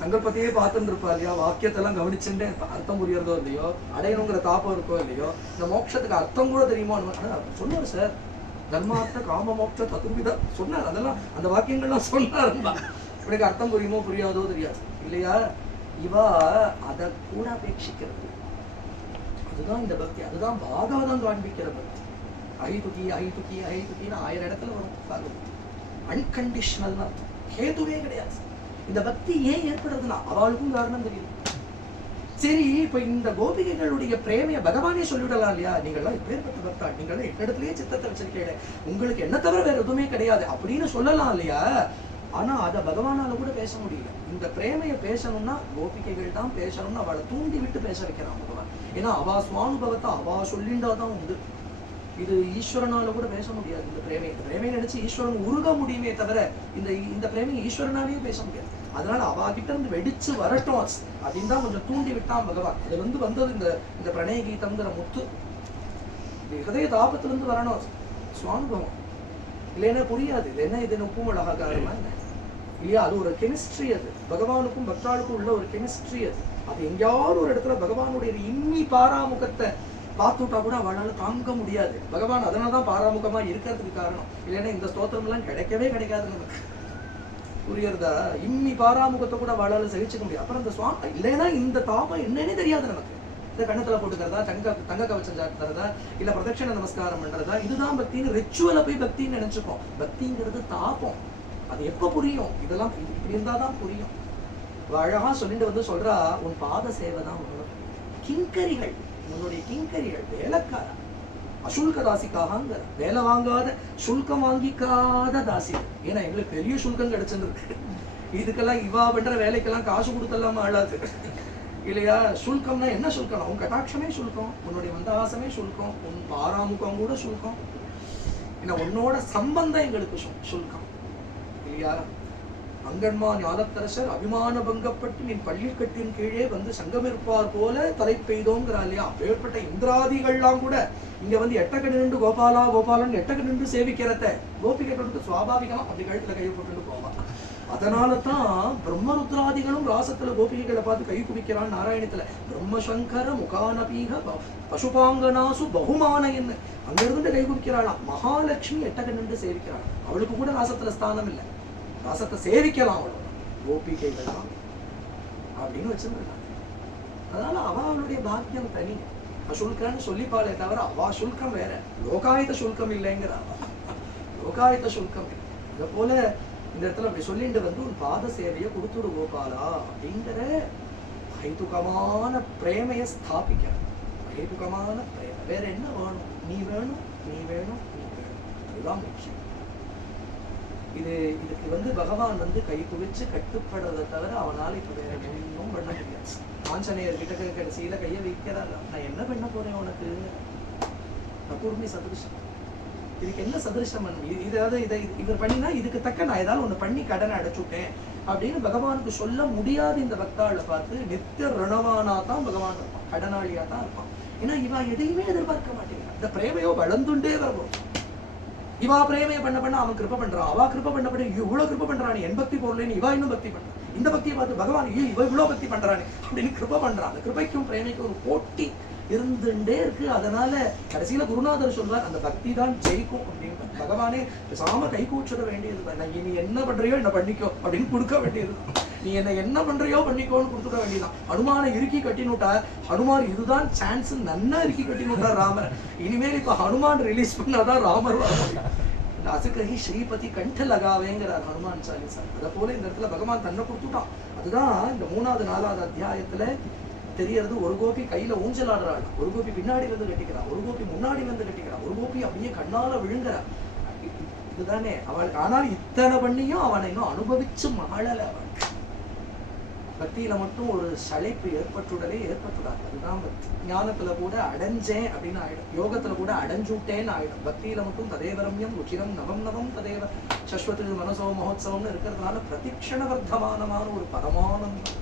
சங்கல்பத்தையே பார்த்துட்டு இருப்பா இல்லையா, வாக்கியத்தெல்லாம் கவனிச்சுட்டே அர்த்தம் புரியறதோ இல்லையோ, அடையணுங்கிற தாப்பம் இருக்கோ இல்லையோ, இந்த மோட்சத்துக்கு அர்த்தம் கூட தெரியுமோ சொன்னார் சார். தர்மார்த்த காம மோட்ச சதுர்விதா சொன்னார். அதெல்லாம் அந்த வாக்கியங்கள்லாம் சொன்னாருப்பா. இவனுக்கு அர்த்தம் புரியுமோ புரியாதோ தெரியாது இல்லையா. இவா அதை கூட அபேட்சிக்கிறது. அதுதான் இந்த பக்தி, அதுதான் பாகவதம் காண்பிக்கிற பக்தி. அஹைதுகி அஹைதுகி அஹைதுகின்னு 1000 இடத்துல வரும் பாகவதம். அன்கண்டிஷனல் அர்த்தம், ஹேதுவே கிடையாது. இந்த பக்தி ஏன் ஏற்படுறதுன்னா அவளுக்கும் காரணம் தெரியும். சரி, இப்ப இந்த கோபிகைகளுடைய பிரேமைய பகவானே சொல்லிவிடலாம் இல்லையா, நீங்கள்லாம் எப்பேற்பட்ட பக்தா, நீங்கள்லாம் என்னிடத்திலேயே சித்தத்தை வச்சிருக்கீங்க, உங்களுக்கு என்ன தவிர வேற எதுவுமே கிடையாது அப்படின்னு சொல்லலாம் இல்லையா. ஆனா அதை பகவானால கூட பேச முடியல. இந்த பிரேமைய பேசணும்னா கோபிகைகள் தான் பேசணும்னு அவளை தூண்டி விட்டு பேச வைக்கிறான் பகவான். ஏன்னா அவா சுவானுபவத்தை அவா சொல்லிண்டாதான் உண்டு. இது ஈஸ்வரனால கூட பேச முடியாது. இந்த பிரேமையை நினைச்சு ஈஸ்வரன் உருக முடியுமே தவிர இந்த பிரேமையை ஈஸ்வரனாலேயே பேச முடியாது. அதனால அவா கிட்ட இருந்து வெடிச்சு வரட்டும் அப்படின்னு தான் கொஞ்சம் தூண்டி விட்டான் பகவான். அது வந்தது இந்த பிரணய கீதம்ங்கிற முத்து. ஹிருதய தாபத்துல இருந்து வரணும் சுவானுபவம், இல்லைன்னா புரியாது. இது என்ன, இது உப்பும் அழகாகாரமா இல்லையா, அது ஒரு கெமிஸ்ட்ரி. அது பகவானுக்கும் பக்தாளுக்கும் உள்ள ஒரு கெமிஸ்ட்ரி. அது எங்கேயாவது ஒரு இடத்துல பகவானுடைய இன்னி பாராமுகத்தை பார்த்துட்டா கூட அவளால தாங்க முடியாது. பகவான் அதனாலதான் பாராமுகமா இருக்கிறதுக்கு காரணம். இல்லைன்னா இந்த ஸ்தோத்திரம் எல்லாம் கிடைக்கவே கிடைக்காது நமக்கு. புரியுறதா? இன்னி பாராமுகத்தை கூட அவளால சகிச்சுக்க முடியாது. அப்புறம் இந்த சுவாமி இல்லைன்னா இந்த தாபம் என்னன்னே தெரியாது நமக்கு. இந்த கண்ணத்துல போட்டுக்கிறதா, தங்க கவச்சம் சாட்டுறதா, இல்ல பிரதட்சண நமஸ்காரம் பண்றதா, இதுதான் பக்தின்னு ரிச்சுவலை போய் பக்தின்னு நினைச்சுப்போம். பக்திங்கிறது தாபம். அது எப்ப புரியும்? இதெல்லாம் இப்படி இருந்தாதான் புரியும். அழகா சொல்லிட்டு சொல்றா, உன் பாத சேவை தான் கிங்கரிகள், உன்னுடைய கிங்கரிகள், வேலைக்கார அசுல்க தாசிக்காக, வேலை வாங்காத சுல்கம் வாங்கிக்காத தாசி. ஏன்னா எங்களுக்கு பெரிய சுல்கம் கிடைச்சிருக்கு. இதுக்கெல்லாம் இவா பண்ற வேலைக்கெல்லாம் காசு கொடுத்தெல்லாம் ஆளாது இல்லையா. சுல்கம்னா என்ன சுல்கம்? உன் கட்டாட்சமே சுல்கம், உன்னுடைய மந்தஹாசமே சுல்கம், உன் பாராமுகம் கூட சுல்கம். ஏன்னா உன்னோட சம்பந்தம் எங்களுக்கு சுல்கம் இல்லையா. அங்கன்மா ஞானத்தரசர் அபிமான பங்கப்பட்டு நின் பள்ளிக்கட்டின் கீழே சங்கமிருப்பார் போல தலை பெய்தோங்கிறா இல்லையா. அப்பேற்பட்ட இந்திராதிகள்லாம் கூட இங்க எட்டக்க நின்று கோபாலா கோபாலன் எட்டக்க நின்று சேவிக்கிறத கோபிகைகளுக்கு சுவாபாவிகமா அப்படி கழுத்துல கை போட்டு போவான். அதனாலதான் பிரம்மருத்ராதிகளும் ராசத்துல கோபிகைகளை பார்த்து கை குவிக்கிறான் நாராயணத்துல. பிரம்மசங்கர முகானபீக பசுபாங்கனாசு பகுமான என்ன அங்க இருந்து கை குவிக்கிறாளாம். மகாலட்சுமி எட்டக்க நின்று சேவிக்கிறாள். அவளுக்கு கூட ராசத்துல ஸ்தானம் இல்லை, ராசத்தை சேவிக்கலாம் அவ்வளவு. கோபிகைகள் தான் அப்படின்னு வச்சிருந்தாங்க. அதனால அவளுடைய பாக்கியம் தனி. அசுல்கான்னு சொல்லிப்பாளே தவிர அவா சுல்கம் வேற, லோகாயுத சுல்கம் இல்லைங்கிற. லோகாயுத சுல்கம் இதை போல இந்த இடத்துல அப்படி சொல்லிட்டு உன் பாத சேவையை கொடுத்துடு கோபாலா அப்படிங்கிற ஹைதுகமான பிரேமைய ஸ்தாபிக்க. ஹைதுகமான பிரேம வேற என்ன வேணும்? நீ வேணும், நீ வேணும், நீ வேணும், அதுதான் முக்கியம். இதுக்கு பகவான் கை குவிச்சு கட்டுப்படுறதை தவிர அவனால இப்ப வேற ஒன்றும் பண்ண முடியாது. ஆஞ்சநேயர் கிட்ட கடைசியில கையை வைக்கிறாள். நான் என்ன பண்ண போறேன் உனக்கு? நான் கூர்மி சதிருஷம், இதுக்கு என்ன சதிருஷம்? இவர் பண்ணினா இதுக்கு தக்க நான் ஏதாவது ஒண்ணு பண்ணி கடனை அடைச்சுட்டேன் அப்படின்னு பகவானுக்கு சொல்ல முடியாது. இந்த பக்தாளை பார்த்து நித்திய ரணவானா தான் பகவான் இருப்பான், கடனாளியா தான் இருப்பான். ஏன்னா இவா எதையுமே எதிர்பார்க்க மாட்டேங்கிறான். இந்த பிரேமையோ வளர்ந்துட்டே வரும். இவா பிரேமையை பண்ண அவன் கிருப்ப பண்றான், அவா கிருப்ப பண்ண இவ்வளவு கிருப்ப பண்றான். என் பக்தி போடலன்னு இவா இன்னும் பக்தி பண்றான். இந்த பக்தியை பார்த்து பகவான் இவ இவ்வளவு பக்தி பண்றானே அப்படின்னு கிருப்ப பண்றான். அந்த கிருப்பைக்கும் பிரேமைக்கும் ஒரு போட்டி இருந்துட்டே இருக்கு. அதனால கடைசியில குருநாதர் சொல்வார், அந்த பக்தி தான் ஜெயிக்கும் அப்படின்னு. பகவானே பேசாம கை கூச்சிட வேண்டியது. நீ என்ன பண்றியோ என்ன பண்ணிக்கோ அப்படின்னு கொடுக்க வேண்டியது. நீ என்ன பண்றியோ பண்ணிக்கோன்னு கொடுத்துட வேண்டியதான். ஹனுமானை இறுக்கி கட்டினுட்டார். ஹனுமான் இதுதான் சான்ஸ் நன்னா இறுக்கி கட்டினுட்டார் ராமர். இனிமேல் இப்ப ஹனுமான் ரிலீஸ் பண்ணாதான் ராமர் அசுகி ஸ்ரீபதி கண்ட லகாவேங்கிறார் ஹனுமான் சாலிசா. அதை போல இந்த இடத்துல பகவான் தன்னை கொடுத்துட்டான். அதுதான் இந்த 3வது 4வது அத்தியாயத்துல தெரியறது. ஒரு கோபி கையில ஊஞ்சலாடுறாள், ஒரு கோபி பின்னாடி வந்து கட்டிக்கிறான், ஒரு கோபி முன்னாடி வந்து கட்டிக்கிறான், ஒரு கோபி அப்படியே கண்ணால விழுங்குறான். இதுதானே அவளுக்கு. ஆனால் இத்தனை பண்ணியும் அவனை இன்னும் அனுபவிச்சு மகளல. அவள் பக்தியில மட்டும் ஒரு சளைப்பு ஏற்பட்டுடலே ஏற்பட்டுடாது. அதுதான் பக்தி. ஞானத்துல கூட அடைஞ்சேன் அப்படின்னு ஆயிடும், யோகத்துல கூட அடைஞ்சுட்டேன்னு ஆயிடும். பக்தியில மட்டும் ததேவரம்யம் ருச்சிரம் நவம் நவம் ததேவ சஸ்வத்து மனசோ மகோத்சவம்னு இருக்கிறதுனால பிரதிக்ஷண வர்த்தமானமான ஒரு பரமானந்தம்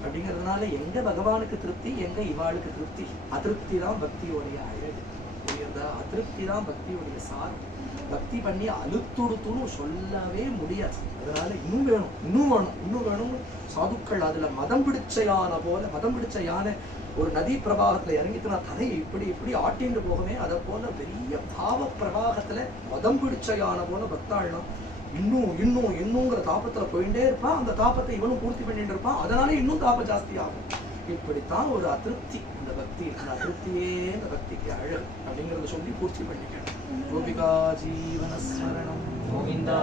அப்படிங்கிறதுனால எங்க பகவானுக்கு திருப்தி, எங்க இவாளுக்கு திருப்தி, அதிருப்தி தான் பக்தியோடைய அழகு. புரியுதா? அதிருப்தி தான் பக்தியுடைய சாரம். பக்தி பண்ணி அழுத்துடுத்துன்னு சொல்லவே முடியாது. அதனால இன்னும் வேணும், இன்னும் வேணும், இன்னும் வேணும்னு சாதுக்கள் அதுல மதம் பிடிச்ச யானை போல, மதம் பிடிச்ச யானை ஒரு நதி பிரவாகத்துல இறங்கிட்டுனா தரையை இப்படி இப்படி ஆட்டிண்டு போகவே, அதை போல பெரிய பாவ பிரவாகத்துல மதம் பிடிச்ச யானை போல பக்தாள்லாம் இன்னும் இன்னும் இன்னுங்கிற தாபத்துல போயிட்டே இருப்பான். அந்த தாபத்தை இவனும் பூர்த்தி பண்ணிட்டு இருப்பான். அதனால இன்னும் தாபம் ஜாஸ்தி ஆகும். இப்படித்தான் ஒரு அதிருப்தி இந்த பக்தி, அந்த அதிருப்தியே இந்த பக்திக்கு அழகு அப்படிங்கறத சொல்லி பூர்த்தி பண்ணிக்கணும். கோபிகா ஜீவன ஸ்மரணம் கோவிந்தா.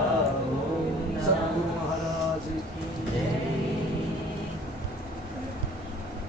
சத்குரு மகாராஜ்.